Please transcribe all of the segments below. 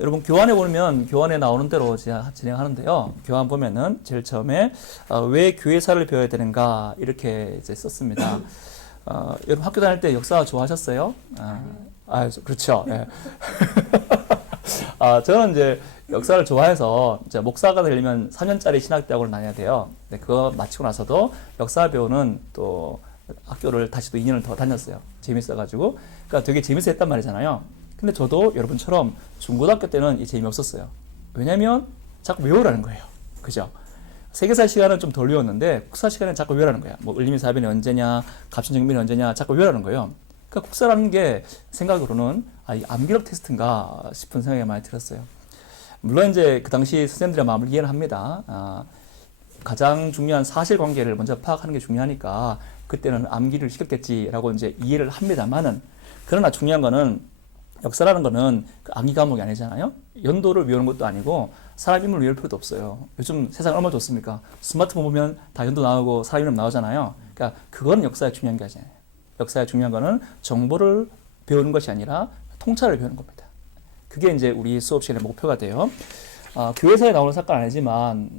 여러분 교환에 보면 교환에 나오는 대로 진행하는데요. 교환 보면은 제일 처음에 왜 교회사를 배워야 되는가 이렇게 이제 썼습니다. 여러분 학교 다닐 때 역사 좋아하셨어요? 그렇죠. 네. 저는 이제 역사를 좋아해서 이제 목사가 되려면 4년짜리 신학대학을 다녀야 돼요. 네, 그거 마치고 나서도 역사 배우는 또 학교를 다시 또 2년을 더 다녔어요. 재밌어가지고. 그러니까 되게 재밌어 했단 말이잖아요. 근데 저도 여러분처럼 중고등학교 때는 이 재미없었어요. 왜냐면 자꾸 외우라는 거예요. 그죠? 세계사 시간은 좀 덜 외웠는데 국사 시간에 자꾸 외우라는 거야. 뭐 을림사변이 언제냐, 갑신정변이 언제냐 자꾸 외우라는 거예요. 그러니까 국사라는 게 생각으로는 이 암기력 테스트인가 싶은 생각이 많이 들었어요. 물론 이제 그 당시 선생님들의 마음을 이해는 합니다. 가장 중요한 사실관계를 먼저 파악하는 게 중요하니까 그때는 암기를 시켰겠지라고 이제 이해를 합니다만은, 그러나 중요한 거는 역사라는 거는 그 암기 과목이 아니잖아요. 연도를 외우는 것도 아니고 사람 인물을 외울 필요도 없어요. 요즘 세상 얼마나 좋습니까? 스마트폰 보면 다 연도 나오고 사람 이름 나오잖아요. 그러니까 그거는 역사에 중요한 게 아니에요. 역사에 중요한 거는 정보를 배우는 것이 아니라 통찰을 배우는 겁니다. 그게 이제 우리 수업 시간의 목표가 돼요. 교회사에 나오는 사건 아니지만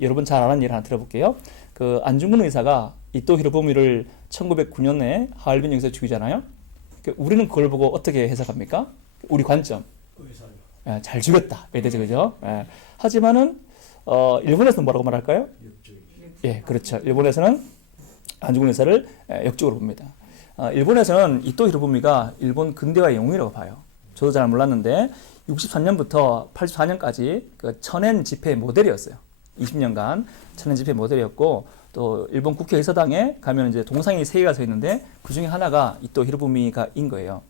여러분 잘 아는 일 하나 들어볼게요. 그 안중근 의사가 이토 히로부미를 1909년에 하얼빈 여기서 죽이잖아요. 우리는 그걸 보고 어떻게 해석합니까? 우리 관점. 잘 죽였다. 외대죠, 그죠? 하지만은 일본에서는 뭐라고 말할까요? 예, 그렇죠. 일본에서는 안중근 의사를 역적으로 봅니다. 일본에서는 이토 히로부미가 일본 근대화의 영웅이라고 봐요. 저도 잘 몰랐는데 63년부터 84년까지 그 천엔 집회 모델이었어요. 20년간 천엔 집회 모델이었고, 또 일본 국회 의사당에 가면 이제 동상이 3개가 서 있는데 그 중에 하나가 이토 히로부미가인 거예요.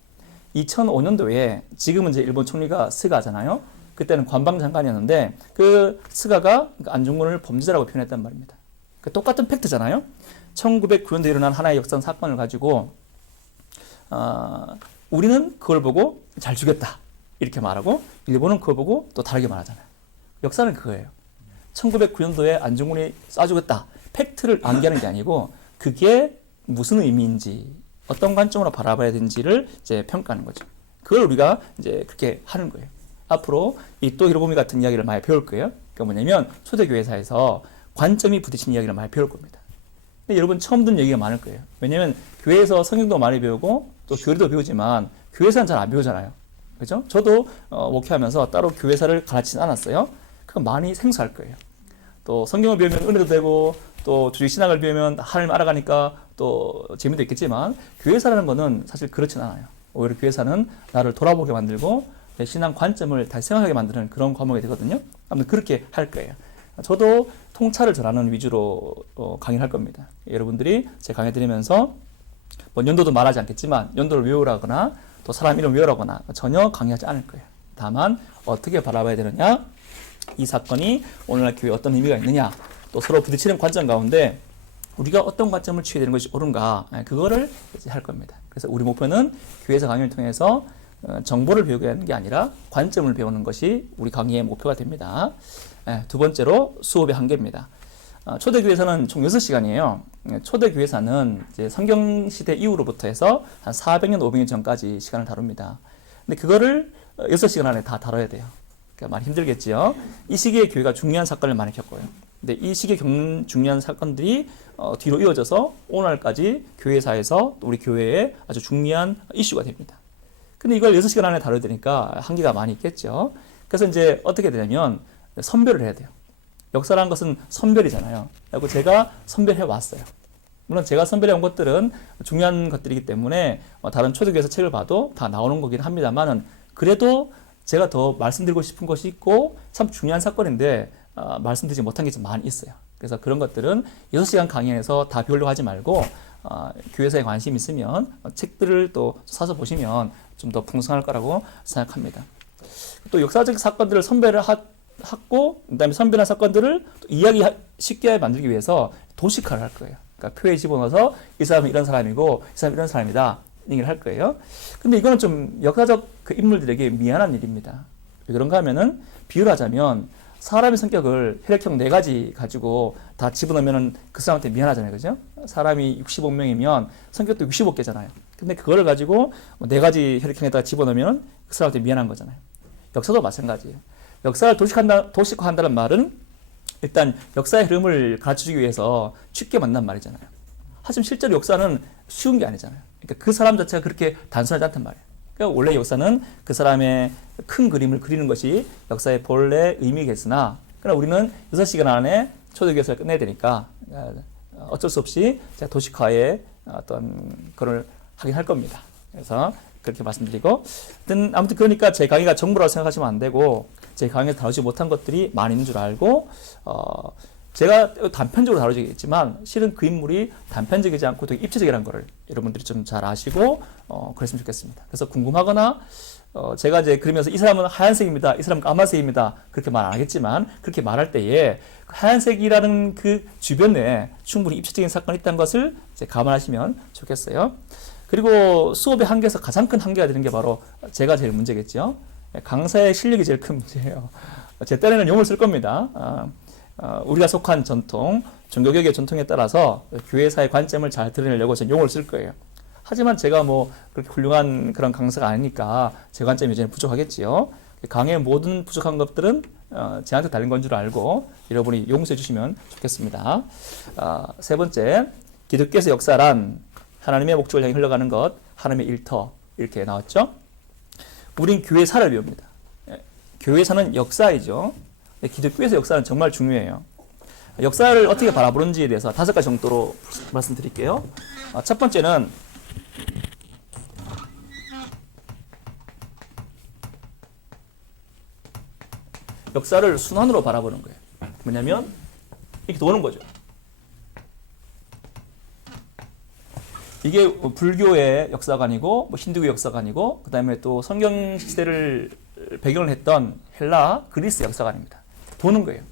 2005년도에 지금은 이제 일본 총리가 스가잖아요. 그때는 관방장관이었는데 그 스가가 안중근을 범죄자라고 표현했단 말입니다. 똑같은 팩트잖아요. 1909년도에 일어난 하나의 역사 사건을 가지고 우리는 그걸 보고 잘 죽였다 이렇게 말하고, 일본은 그걸 보고 또 다르게 말하잖아요. 역사는 그거예요. 1909년도에 안중근이 쏴 죽였다. 팩트를 암기하는 게 아니고 그게 무슨 의미인지, 어떤 관점으로 바라봐야 되는지를 이제 평가하는 거죠. 그걸 우리가 이제 그렇게 하는 거예요. 앞으로 이토 히로부미 같은 이야기를 많이 배울 거예요. 그러니까 뭐냐면 초대교회사에서 관점이 부딪힌 이야기를 많이 배울 겁니다. 근데 여러분 처음 듣는 얘기가 많을 거예요. 왜냐면 교회에서 성경도 많이 배우고 또 교리도 배우지만 교회사는 잘 안 배우잖아요. 그죠? 저도 목회하면서 따로 교회사를 가르치진 않았어요. 그건 많이 생소할 거예요. 또 성경을 배우면 은혜도 되고 또 주식신학을 배우면 하나님 알아가니까 또 재미도 있겠지만, 교회사라는 거는 사실 그렇진 않아요. 오히려 교회사는 나를 돌아보게 만들고 내 신앙 관점을 다시 생각하게 만드는 그런 과목이 되거든요. 아무튼 그렇게 할 거예요. 저도 통찰을 전하는 위주로 강의를 할 겁니다. 여러분들이 제 강의 들으면서 뭐 연도도 말하지 않겠지만 연도를 외우라거나 또 사람 이름 외우라거나 전혀 강의하지 않을 거예요. 다만 어떻게 바라봐야 되느냐, 이 사건이 오늘날 교회에 어떤 의미가 있느냐, 또 서로 부딪히는 관점 가운데 우리가 어떤 관점을 취해야 되는 것이 옳은가, 그거를 이제 할 겁니다. 그래서 우리 목표는 교회에서 강의를 통해서 정보를 배우게 하는 게 아니라 관점을 배우는 것이 우리 강의의 목표가 됩니다. 두 번째로 수업의 한계입니다. 초대교회사는 총 6시간이에요. 초대교회사는 이제 성경시대 이후로부터 해서 한 400년, 500년 전까지 시간을 다룹니다. 근데 그거를 6시간 안에 다 다뤄야 돼요. 그러니까 많이 힘들겠죠. 이 시기에 교회가 중요한 사건을 많이 겪어요. 근데 이 시기에 겪는 중요한 사건들이 뒤로 이어져서 오늘날까지 교회사에서 우리 교회에 아주 중요한 이슈가 됩니다. 근데 이걸 6시간 안에 다뤄야 되니까 한계가 많이 있겠죠. 그래서 이제 어떻게 되냐면 선별을 해야 돼요. 역사라는 것은 선별이잖아요. 그리고 제가 선별해 왔어요. 물론 제가 선별해 온 것들은 중요한 것들이기 때문에 다른 초대교회에서 책을 봐도 다 나오는 거긴 합니다만은, 그래도 제가 더 말씀드리고 싶은 것이 있고 참 중요한 사건인데 말씀드리지 못한 게 좀 많이 있어요. 그래서 그런 것들은 6시간 강의에서 다 배우려고 하지 말고 교회사에 관심 있으면 책들을 또 사서 보시면 좀 더 풍성할 거라고 생각합니다. 또 역사적 사건들을 선별을 하고 그다음에 선별한 사건들을 이야기 쉽게 만들기 위해서 도식화를 할 거예요. 그러니까 표에 집어넣어서 이 사람은 이런 사람이고 이 사람은 이런 사람이다 얘기를 할 거예요. 근데 이거는 좀 역사적 그 인물들에게 미안한 일입니다. 왜 그런가 하면은 비유를 하자면 사람의 성격을 혈액형 4가지 가지고 다 집어넣으면 그 사람한테 미안하잖아요. 그죠? 사람이 65명이면 성격도 65개잖아요. 근데 그거를 가지고 4가지 혈액형에다가 집어넣으면 그 사람한테 미안한 거잖아요. 역사도 마찬가지예요. 역사를 도식화한다는 말은 일단 역사의 흐름을 가르쳐주기 위해서 쉽게 만난 말이잖아요. 하지만 실제로 역사는 쉬운 게 아니잖아요. 그러니까 그 사람 자체가 그렇게 단순하지 않단 말이에요. 그러니까 원래 역사는 그 사람의 큰 그림을 그리는 것이 역사의 본래 의미겠으나, 그러나 우리는 6시간 안에 초대교사를 끝내야 되니까 어쩔 수 없이 제가 도식화의 어떤 그걸 하긴 할 겁니다. 그래서 그렇게 말씀드리고, 아무튼 그러니까 제 강의가 전부라고 생각하시면 안 되고, 제 강의에서 다루지 못한 것들이 많이 있는 줄 알고, 제가 단편적으로 다루지겠지만 실은 그 인물이 단편적이지 않고 되게 입체적이라는 것을 여러분들이 좀 잘 아시고 그랬으면 좋겠습니다. 그래서 궁금하거나 제가 이제 그러면서 이 사람은 하얀색입니다, 이 사람은 까만색입니다, 그렇게 말 안 하겠지만, 그렇게 말할 때에 하얀색이라는 그 주변에 충분히 입체적인 사건이 있다는 것을 이제 감안하시면 좋겠어요. 그리고 수업의 한계에서 가장 큰 한계가 되는 게 바로 제가 제일 문제겠죠. 강사의 실력이 제일 큰 문제예요. 제 딴에는 용어를 쓸 겁니다. 우리가 속한 전통, 종교개혁의 전통에 따라서 교회사의 관점을 잘 드러내려고 저는 용어를 쓸 거예요. 하지만 제가 뭐 그렇게 훌륭한 그런 강사가 아니니까 제 관점이 여전히 부족하겠지요. 강의 모든 부족한 것들은 저한테 달린 건 줄 알고 여러분이 용서해 주시면 좋겠습니다. 세 번째, 기독교에서 역사란 하나님의 목적을 향해 흘러가는 것, 하나님의 일터, 이렇게 나왔죠. 우린 교회사를 배웁니다. 교회사는 역사이죠. 기독교에서 역사는 정말 중요해요. 역사를 어떻게 바라보는지에 대해서 5가지 정도로 말씀드릴게요. 첫 번째는 역사를 순환으로 바라보는 거예요. 뭐냐면 이렇게 도는 거죠. 이게 불교의 역사가 아니고 힌두교 역사가 아니고, 그 다음에 또 성경 시대를 배경을 했던 헬라, 그리스 역사가 아닙니다. 도는 거예요.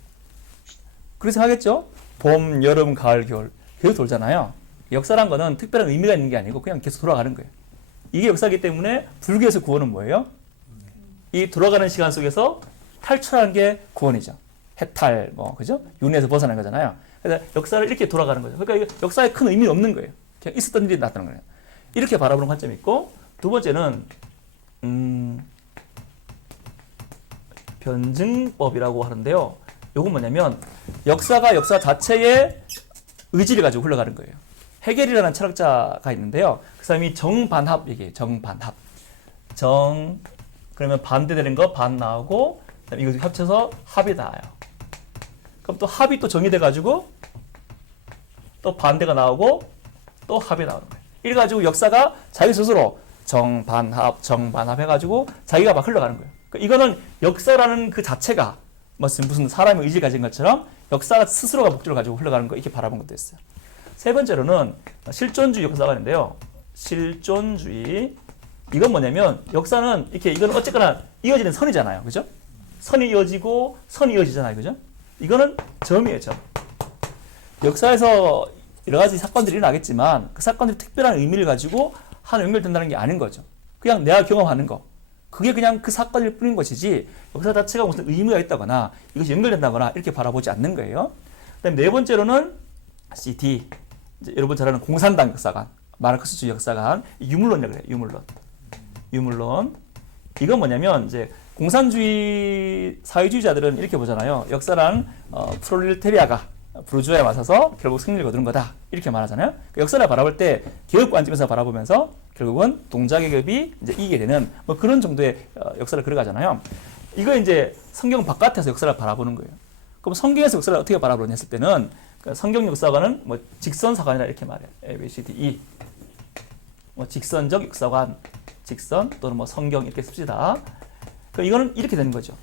그래서 하겠죠? 봄, 여름, 가을, 겨울 계속 돌잖아요. 역사란 거는 특별한 의미가 있는 게 아니고 그냥 계속 돌아가는 거예요. 이게 역사이기 때문에 불교에서 구원은 뭐예요? 이 돌아가는 시간 속에서 탈출하는 게 구원이죠. 해탈, 그죠? 윤회에서 벗어난 거잖아요. 그래서 역사를 이렇게 돌아가는 거죠. 그러니까 역사에 큰 의미는 없는 거예요. 그냥 있었던 일이 나타나는 거예요. 이렇게 바라보는 관점이 있고, 두 번째는 변증법이라고 하는데요. 이건 뭐냐면 역사가 역사 자체의 의지를 가지고 흘러가는 거예요. 헤겔이라는 철학자가 있는데요. 그 사람이 정반합 얘기해요. 정반합. 그러면 반대되는 거 반 나오고, 이거 합쳐서 합이 나와요. 그럼 또 합이 또 정의돼 가지고 또 반대가 나오고 또 합이 나오는 거예요. 이래가지고 역사가 자기 스스로 정반합 해가지고 자기가 막 흘러가는 거예요. 그러니까 이거는 역사라는 그 자체가 무슨 사람의 의지를 가진 것처럼 역사가 스스로가 목적을 가지고 흘러가는 거, 이렇게 바라본 것도 있어요. 세 번째로는 실존주의 역사가 있는데요. 실존주의. 이건 뭐냐면 역사는 이렇게, 이건 어쨌거나 이어지는 선이잖아요. 그죠? 선이 이어지고 선이 이어지잖아요. 그죠? 이거는 점이에요. 점. 역사에서 여러 가지 사건들이 일어나겠지만 그 사건들이 특별한 의미를 가지고 하나 연결된다는 게 아닌 거죠. 그냥 내가 경험하는 거. 그게 그냥 그 사건일 뿐인 것이지 역사 자체가 무슨 의미가 있다거나 이것이 연결된다거나 이렇게 바라보지 않는 거예요. 그다음에 네 번째로는 CD. 이제 여러분 잘 아는 공산당 역사관, 마르크스주의 역사관, 유물론이라고 해요. 유물론. 이건 뭐냐면 이제 공산주의 사회주의자들은 이렇게 보잖아요. 역사란 프롤레타리아가 부르주아에 맞서서 결국 승리를 거두는 거다, 이렇게 말하잖아요. 그러니까 역사를 바라볼 때 개혁 관점에서 바라보면서 결국은 동자개혁이 이제 이기게 되는 그런 정도의 역사를 그려가잖아요. 이거 이제 성경 바깥에서 역사를 바라보는 거예요. 그럼 성경에서 역사를 어떻게 바라보느냐 했을 때는 성경 역사관은 직선사관이라 이렇게 말해요. A, B, C, D, E. 직선적 역사관, 직선 또는 성경 이렇게 씁시다. 그러니까 이거는 이렇게 되는 거죠.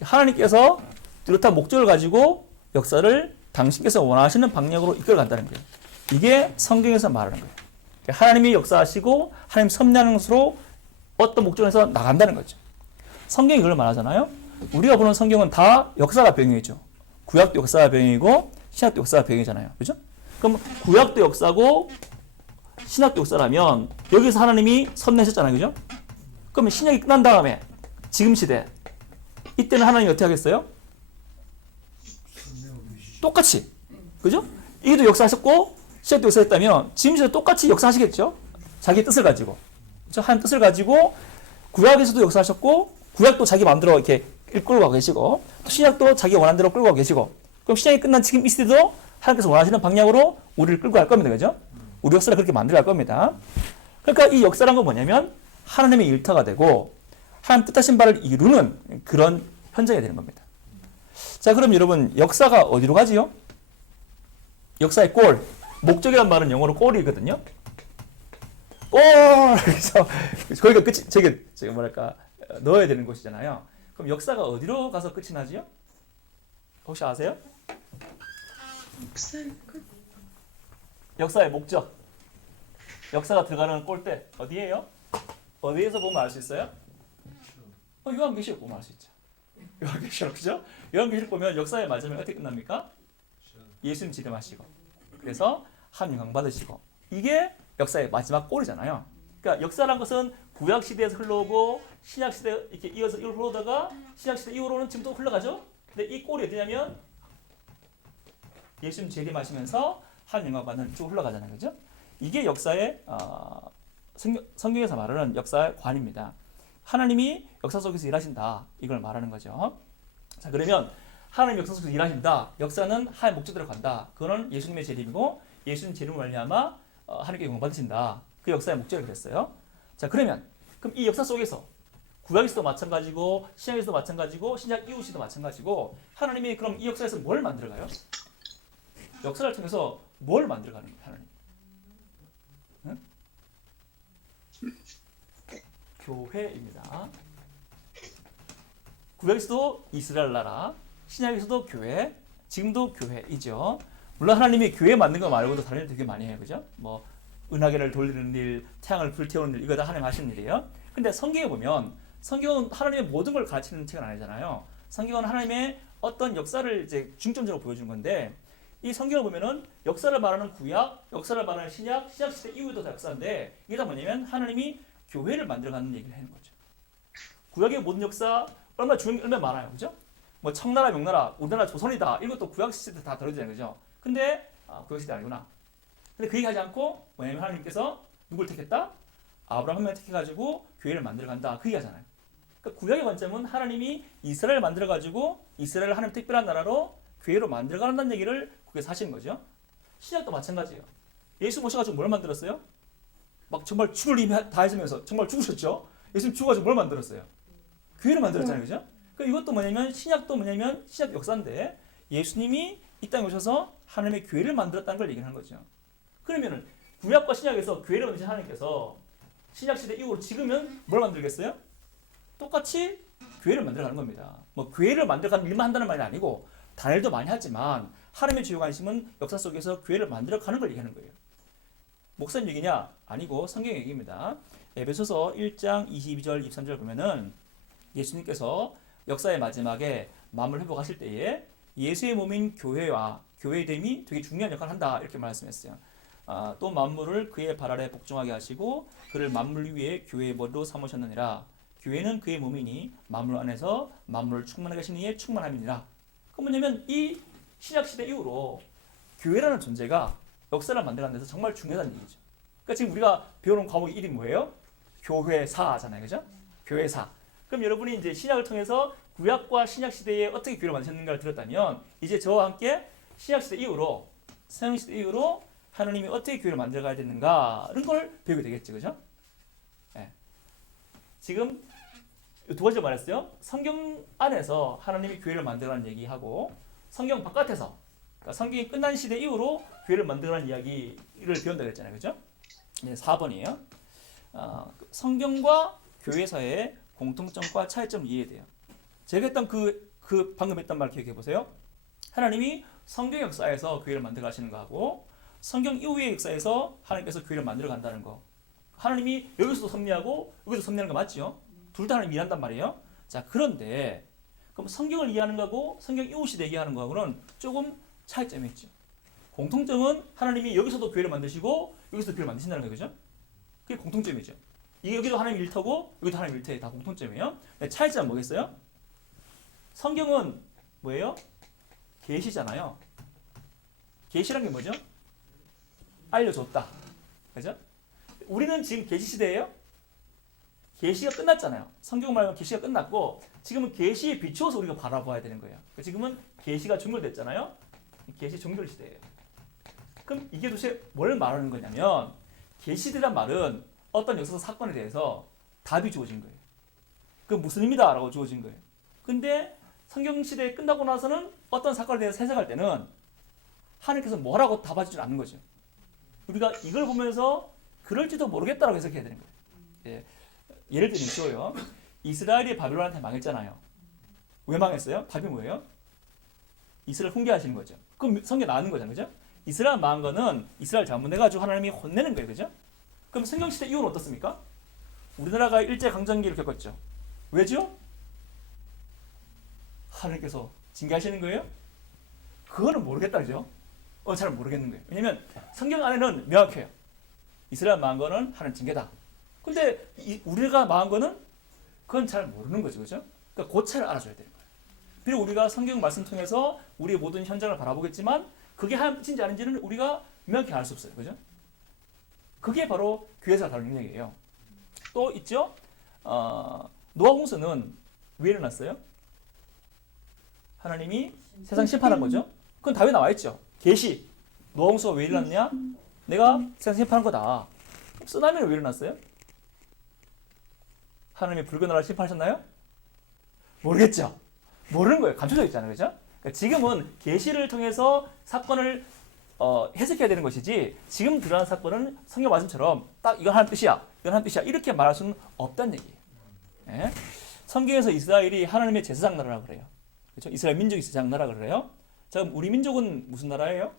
하나님께서 뚜렷한 목적을 가지고 역사를 당신께서 원하시는 방향으로 이끌어간다는 거예요. 이게 성경에서 말하는 거예요. 하나님이 역사하시고 하나님 섭리하는 것으로 어떤 목적에서 나간다는 거죠. 성경이 그걸 말하잖아요. 우리가 보는 성경은 다 역사가 병행이죠. 구약도 역사가 병행이고 신약도 역사가 병행이잖아요. 그죠? 그럼 구약도 역사고 신약도 역사라면 여기서 하나님이 섭리하셨잖아요. 그죠? 그러면 신약이 끝난 다음에 지금 시대, 이때는 하나님이 어떻게 하겠어요? 똑같이. 그죠? 이게도 역사하셨고 신약도 역사했다면 지금 시대 똑같이 역사하시겠죠? 자기의 뜻을 가지고. 그죠? 하나님 뜻을 가지고 구약에서도 역사하셨고 구약도 자기 마음대로 이렇게 끌고 가고 계시고 또 신약도 자기 원하는 대로 끌고 가고 계시고 그럼 신약이 끝난 지금 이 시대도 하나님께서 원하시는 방향으로 우리를 끌고 갈 겁니다. 그죠? 우리 역사를 그렇게 만들어 갈 겁니다. 그러니까 이 역사란 건 뭐냐면 하나님의 일터가 되고 하나님 뜻하신 바를 이루는 그런 현장이 되는 겁니다. 자, 그럼 여러분 역사가 어디로 가지요? 역사의 골, 목적이란 말은 영어로 골이거든요. 골! 그래서 거기가 끝이, 저게 뭐랄까 넣어야 되는 곳이잖아요. 그럼 역사가 어디로 가서 끝이 나지요? 혹시 아세요? 역사의 끝. 역사의 목적. 역사가 들어가는 골대 어디예요? 어디에서 보면 알 수 있어요? 요한계시록 보면 알 수 있죠. 요한계시록 그죠? 요한계시록 보면 역사의 마지막에 어떻게 끝납니까? 예수님 집임하시고 그래서 하나님 영광 받으시고 이게 역사의 마지막 골이잖아요. 그러니까 역사란 것은 구약 시대에서 흘러오고 신약 시대 이렇게 이어서 흘러오다가 신약 시대 이후로는 지금 또 흘러가죠. 근데 이 골이 어디냐면 예수님 재림하시면서 하나님 영광 받는 쭉 흘러가잖아요, 그죠? 이게 역사의 성경에서 말하는 역사의 관입니다. 하나님이 역사 속에서 일하신다 이걸 말하는 거죠. 자, 그러면 하나님 역사 속에서 일하신다. 역사는 하나님 목적대로 간다. 그거는 예수님의 재림이고 예수님 재림을 말미암아 하나님께 영광 받으신다. 그 역사의 목적이 그랬어요. 자, 그럼 이 역사 속에서 구약에서도 마찬가지고 신약에서도 마찬가지고 신약 이후시도 마찬가지고 하나님이 그럼 이 역사에서 뭘 만들어가요? 역사를 통해서 뭘 만들어가는 거예요, 하나님? 응? 교회입니다. 구약에서도 이스라엘 나라, 신약에서도 교회, 지금도 교회이죠. 물론 하나님이 교회 만든 거 말고도 다른 일 되게 많이 해요, 그죠? 뭐 은하계를 돌리는 일, 태양을 불태우는 일, 이거 다 하나님 하시는 일이에요. 근데 성경에 보면 성경은 하나님의 모든 걸 가르치는 책은 아니잖아요. 성경은 하나님의 어떤 역사를 이제 중점적으로 보여주는 건데 이 성경을 보면은 역사를 말하는 구약, 역사를 말하는 신약, 신약 시대 이후에도 다 역사인데 이게 다 뭐냐면 하나님이 교회를 만들어가는 얘기를 하는 거죠. 구약의 모든 역사 얼마나 중요한 게 얼마나 많아요, 그죠? 뭐 청나라, 명나라, 우리나라 조선이다 이것도 구약 시대 다 들어주잖아요, 그죠? 근데 구약 시대 아니구나. 근데 그 얘기하지 않고 뭐냐면 하나님께서 누굴 택했다? 아브라함 한 명을 택해가지고 교회를 만들어간다 그 얘기하잖아요. 그러니까 구약의 관점은 하나님이 이스라엘을 만들어가지고 이스라엘을 하나님 특별한 나라로 교회로 만들어간다는 얘기를 거기서 하시는 거죠. 신약도 마찬가지예요. 예수 모셔가지고 뭘 만들었어요? 막 정말 죽을 힘 다해주면서 정말 죽으셨죠. 예수님 죽어가지고 뭘 만들었어요? 교회를 만들었잖아요, 그죠? 그러니까 이것도 뭐냐면 신약도 뭐냐면 신약 역사인데 예수님이 이 땅에 오셔서 하나님의 교회를 만들었다는 걸 얘기하는 거죠. 그러면은 구약과 신약에서 교회를 만드신 하나님께서 신약 시대 이후로 지금은 뭘 만들겠어요? 똑같이 교회를 만들어가는 겁니다. 뭐 교회를 만들어가는 일만 한다는 말이 아니고 다른 일도 많이 하지만 하나님의 주요 관심은 역사 속에서 교회를 만들어가는 걸 얘기하는 거예요. 목사님 얘기냐? 아니고 성경 얘기입니다. 에베소서 1장 22절 23절 보면은 예수님께서 역사의 마지막에 마음을 회복하실 때에 예수의 몸인 교회와 교회됨이 되게 중요한 역할을 한다 이렇게 말씀했어요. 또 만물을 그의 발 아래 복종하게 하시고 그를 만물 위에 교회의 머리로 삼으셨느니라. 교회는 그의 몸이니 만물 안에서 만물을 충만하게 하신 이의 충만함이니라. 그 뭐냐면 이 신약 시대 이후로 교회라는 존재가 역사를 만들어가는 데서 정말 중요하다는 얘기죠. 그러니까 지금 우리가 배우는 과목이 이름이 뭐예요? 교회사잖아요, 그죠? 교회사. 그럼 여러분이 이제 신약을 통해서 구약과 신약 시대에 어떻게 교회를 만드셨는가를 들었다면 이제 저와 함께 신약 시대 이후로 서양 시대 이후로 하나님이 어떻게 교회를 만들어가야 되는가 이런 걸 배우게 되겠죠, 그죠? 네. 지금 두 가지 말했어요. 성경 안에서 하나님이 교회를 만들어가는 얘기하고 성경 바깥에서 그러니까 성경이 끝난 시대 이후로 교회를 만들어가는 이야기를 배운다고 했잖아요, 그죠? 네, 4번이에요. 성경과 교회사의 공통점과 차이점을 이해해야 돼요. 제가 했던 방금 했던 말 기억해 보세요. 하나님이 성경 역사에서 교회를 만들어 가시는 거하고 성경 이후의 역사에서 하나님께서 교회를 만들어 간다는 거. 하나님이 여기서도 섭리하고 여기서 섭리하는 거 맞죠? 둘 다 하나님 일한단 말이에요. 자, 그런데 그럼 성경을 이해하는 거하고 성경 이후 시대 얘기하는 거하고는 조금 차이점이 있죠. 공통점은 하나님이 여기서도 교회를 만드시고 여기서도 교회를 만드신다는 거예요, 그죠? 그게 공통점이죠. 여기도 하나님 일터고 여기도 하나님 일터에 다 공통점이에요. 차이점은 뭐겠어요? 성경은 뭐예요? 계시잖아요. 계시란 게 뭐죠? 알려줬다. 그죠? 우리는 지금 계시 시대예요? 계시가 끝났잖아요. 성경 말고 계시가 끝났고 지금은 계시에 비추어서 우리가 바라봐야 되는 거예요. 지금은 계시가 종결됐잖아요. 계시 종결 시대예요. 그럼 이게 도대체 뭘 말하는 거냐면 계시되란 말은 어떤 역사적 사건에 대해서 답이 주어진 거예요. 그 무슨 의미다 라고 주어진 거예요. 근데 성경 시대 끝나고 나서는 어떤 사건에 대해서 해석할 때는 하나님께서 뭐라고 답하지 않는 거죠. 우리가 이걸 보면서 그럴지도 모르겠다라고 해석해야 되는 거예요. 예. 예를 들면 쉬워요. 이스라엘이 바빌론한테 망했잖아요. 왜 망했어요? 답이 뭐예요? 이스라엘 훈계하시는 거죠. 그럼 성경에 나오는 거잖아요. 그죠? 이스라엘 망한 거는 이스라엘 잘못해가지고 하나님이 혼내는 거예요. 그죠? 그럼 성경시대 이후는 어떻습니까? 우리나라가 일제강점기를 겪었죠. 왜죠? 하나님께서 징계하시는 거예요? 그거는 모르겠다. 그죠? 잘 모르겠는 거예요. 왜냐면 성경 안에는 명확해요. 이스라엘 망한 거는 하나님 징계다. 근데 우리가 망한 거는 그건 잘 모르는 거죠. 그죠? 그러니까 그 차이를 알아줘야 되는 거예요. 그리고 우리가 성경 말씀 통해서 우리의 모든 현장을 바라보겠지만 그게 하나님 뜻인지 아닌지는 우리가 명확히 알 수 없어요. 그죠? 그게 바로 교회에서 다루는 능력이에요. 또 있죠? 노아 홍수는 왜 일어났어요? 하나님이 세상 심판한 거죠. 그건 답이 나와 있죠. 계시. 노아 홍수가 왜 일어났냐? 내가 세상 심판한 거다. 쓰나미는 왜 일어났어요? 하나님이 붉은 나라를 심판하셨나요? 모르겠죠. 모르는 거예요. 감춰져 있잖아요. 그죠? 그러니까 지금은 계시를 통해서 사건을 해석해야 되는 것이지 지금 드러난 사건은 성경 말씀처럼 딱 이건 하나님 뜻이야. 이건 하나님 뜻이야. 이렇게 말할 수는 없다는 얘기예요. 예? 성경에서 이스라엘이 하나님의 제사장 나라라고 그래요. 그렇죠? 이스라엘 민족이 제사장 나라라고 그래요. 자, 그럼 우리 민족은 무슨 나라예요?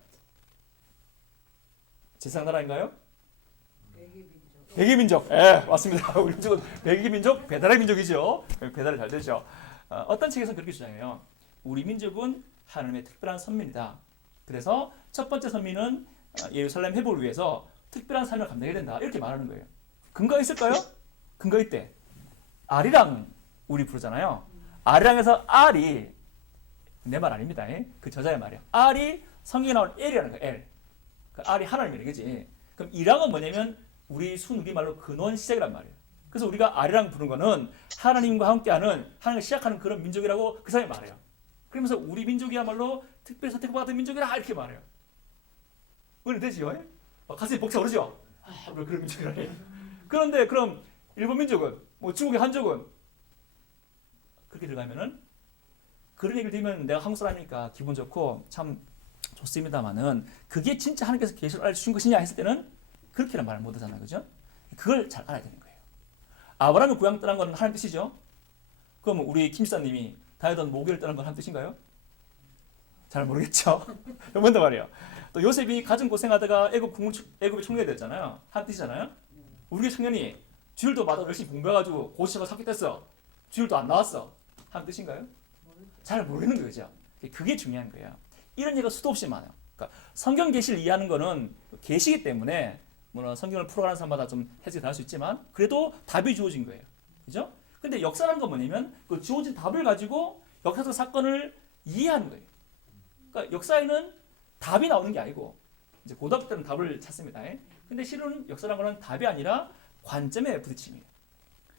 제사장 나라인가요? 백의민족. 예, 맞습니다. 우리 민족은 백의민족, 배달의 민족이죠. 배달이 잘 되죠. 어떤 책에서 그렇게 주장해요. 우리 민족은 하나님의 특별한 선민이다. 그래서 첫 번째 선민은 예루살렘 회복을 위해서 특별한 삶을 감당해야 된다. 이렇게 말하는 거예요. 근거가 있을까요? 근거 있대. 아리랑 우리 부르잖아요. 아리랑에서 알이 내 말 아닙니다. 그 저자의 말이에요. 알이 성경에 나온 엘이라는 거예요. 엘. 그 알이 하나님이라는 거지. 그럼 이랑은 뭐냐면 우리 순우리말로 근원 시작이란 말이에요. 그래서 우리가 아리랑 부르는 거는 하나님과 함께하는 하나님을 시작하는 그런 민족이라고 그 사람이 말해요. 그러면서 우리 민족이야말로 특별히 선택받은 민족이라 이렇게 말해요. 은혜되지요? 가슴이 벅차오르죠? 왜 그런 민족이라니? 그런데 그럼 일본 민족은 뭐 중국의 한족은 그렇게 들어가면은 그런 얘기를 들으면 내가 한국 사람이니까 기분 좋고 참 좋습니다만은 그게 진짜 하나님께서 계시를 알려주신 것이냐 했을 때는 그렇게는 말을 못하잖아요. 그죠? 그걸 잘 알아야 되는 거예요. 아브라함이 고향 떠난 건 하나님 뜻이죠? 그럼 우리 김 지사님이 다니던 모교를 떠난 건 하나님 뜻인가요? 잘 모르겠죠? 먼저 말이에요. 또 요셉이 가정 고생하다가 애굽에 총리가 됐잖아요. 하나님 뜻이잖아요? 우리 청년이 주일도 마다 열심히 공부해가지고 고시가 삭제됐어. 주일도 안 나왔어. 하나님 뜻인가요? 잘 모르는 거죠. 그게 중요한 거예요. 이런 얘기가 수도 없이 많아요. 그러니까 성경 계시를 이해하는 거는 계시기 때문에 물론 성경을 풀어가는 사람마다 좀 해석이 다를 수 있지만 그래도 답이 주어진 거예요. 그죠? 근데 역사라는 건 뭐냐면 그 주어진 답을 가지고 역사적 사건을 이해하는 거예요. 그러니까 역사에는 답이 나오는 게 아니고 이제 고등학교 때는 답을 찾습니다. 근데 실은 역사라는 거는 답이 아니라 관점의 부딪힘이에요.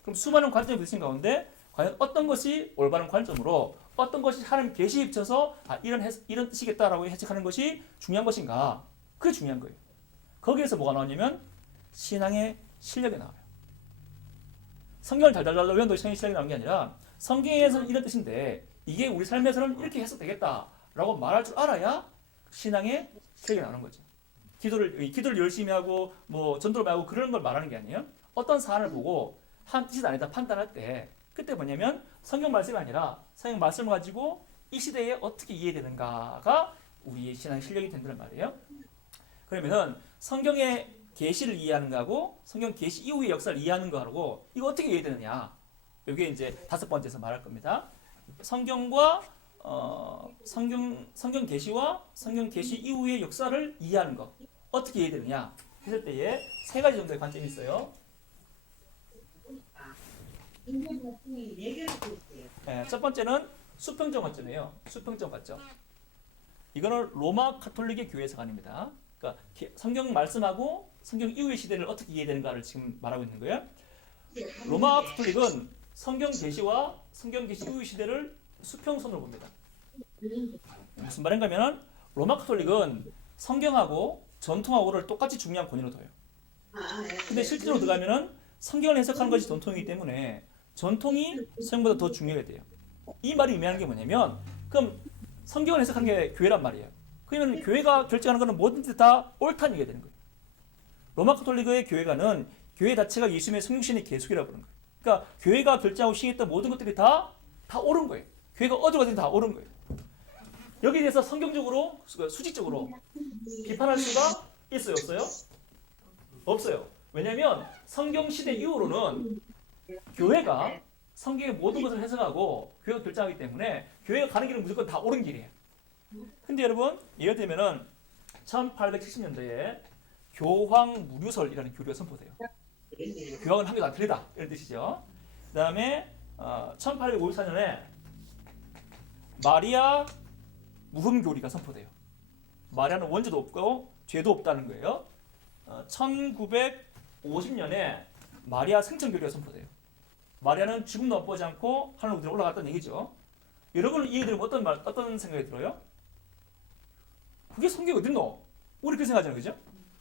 그럼 수많은 관점의 부딪힘 가운데 과연 어떤 것이 올바른 관점으로 어떤 것이 하나님 계시에 비춰서 이런 뜻이겠다라고 해석하는 것이 중요한 것인가? 그게 중요한 거예요. 거기에서 뭐가 나오냐면 신앙의 실력이 나와요. 성경을 달달달 외운다고 신앙의 실력이 나오는 게 아니라 성경에서는 이런 뜻인데 이게 우리 삶에서는 이렇게 해석되겠다라고 말할 줄 알아야 신앙의 실력이 나오는 거죠. 기도를 열심히 하고 뭐 전도를 하고 그런 걸 말하는 게 아니에요. 어떤 사안을 보고 한 뜻이 아니다 판단할 때 그때 뭐냐면 성경 말씀이 아니라 성경 말씀을 가지고 이 시대에 어떻게 이해되는가가 우리의 신앙의 실력이 된다는 말이에요. 그러면은 성경의 계시를 이해하는 거하고 성경 계시 이후의 역사를 이해하는 거하고 이거 어떻게 이해되느냐? 이게 이제 5번째에서 말할 겁니다. 성경과 성경 계시와 성경 계시 이후의 역사를 이해하는 거 어떻게 이해되느냐 했을 때에 3가지 정도의 관점이 있어요. 네, 첫 번째는 수평적 관점이에요. 수평적 관점. 이거는 로마 가톨릭의 교회 해석안입니다. 그러니까 성경 말씀하고 성경 이후의 시대를 어떻게 이해되는가를 지금 말하고 있는 거예요. 로마 가톨릭은 성경 계시와 성경 계시 이후 시대를 수평선으로 봅니다. 무슨 말인가 하면 로마 가톨릭은 성경하고 전통하고를 똑같이 중요한 권위로 둬요. 근데 실제로 들어가면은 성경을 해석하는 것이 전통이기 때문에 전통이 성경보다 더 중요하게 돼요. 이 말이 의미하는 게 뭐냐면 그럼 성경을 해석하는 게 교회란 말이에요. 그러면 교회가 결정하는 것은 뭐든지 다 옳다는 얘기가 되는 거예요. 로마 가톨릭의 교회가는 교회 자체가 예수님의 성육신의 계속이라고 부르는 거예요. 그러니까 교회가 결정하고 시행했던 모든 것들이 다 옳은 거예요. 교회가 어쩌고저쩌고 다 옳은 거예요. 여기에 대해서 성경적으로 수직적으로 비판할 수가 있어요, 없어요? 없어요. 왜냐하면 성경 시대 이후로는 교회가 성경의 모든 것을 해석하고 교회가 결정하기 때문에 교회가 가는 길은 무조건 다 옳은 길이에요. 근데 여러분 예를 들면은 1870년대에 교황 무류설이라는 교리가 선포돼요. 교황은 한 개도 안 틀리다 이런 뜻이죠. 그 다음에 1854년에 마리아 무흠교리가 선포돼요. 마리아는 원죄도 없고 죄도 없다는 거예요. 1950년에 마리아 승천교리가 선포돼요. 마리아는 죽음도 맛보지 않고 하늘로 올라갔다는 얘기죠. 여러분 이 얘기들은 어떤 생각이 들어요? 그게 성경이 어딨노? 우리 그렇게 생각하잖아요, 그죠?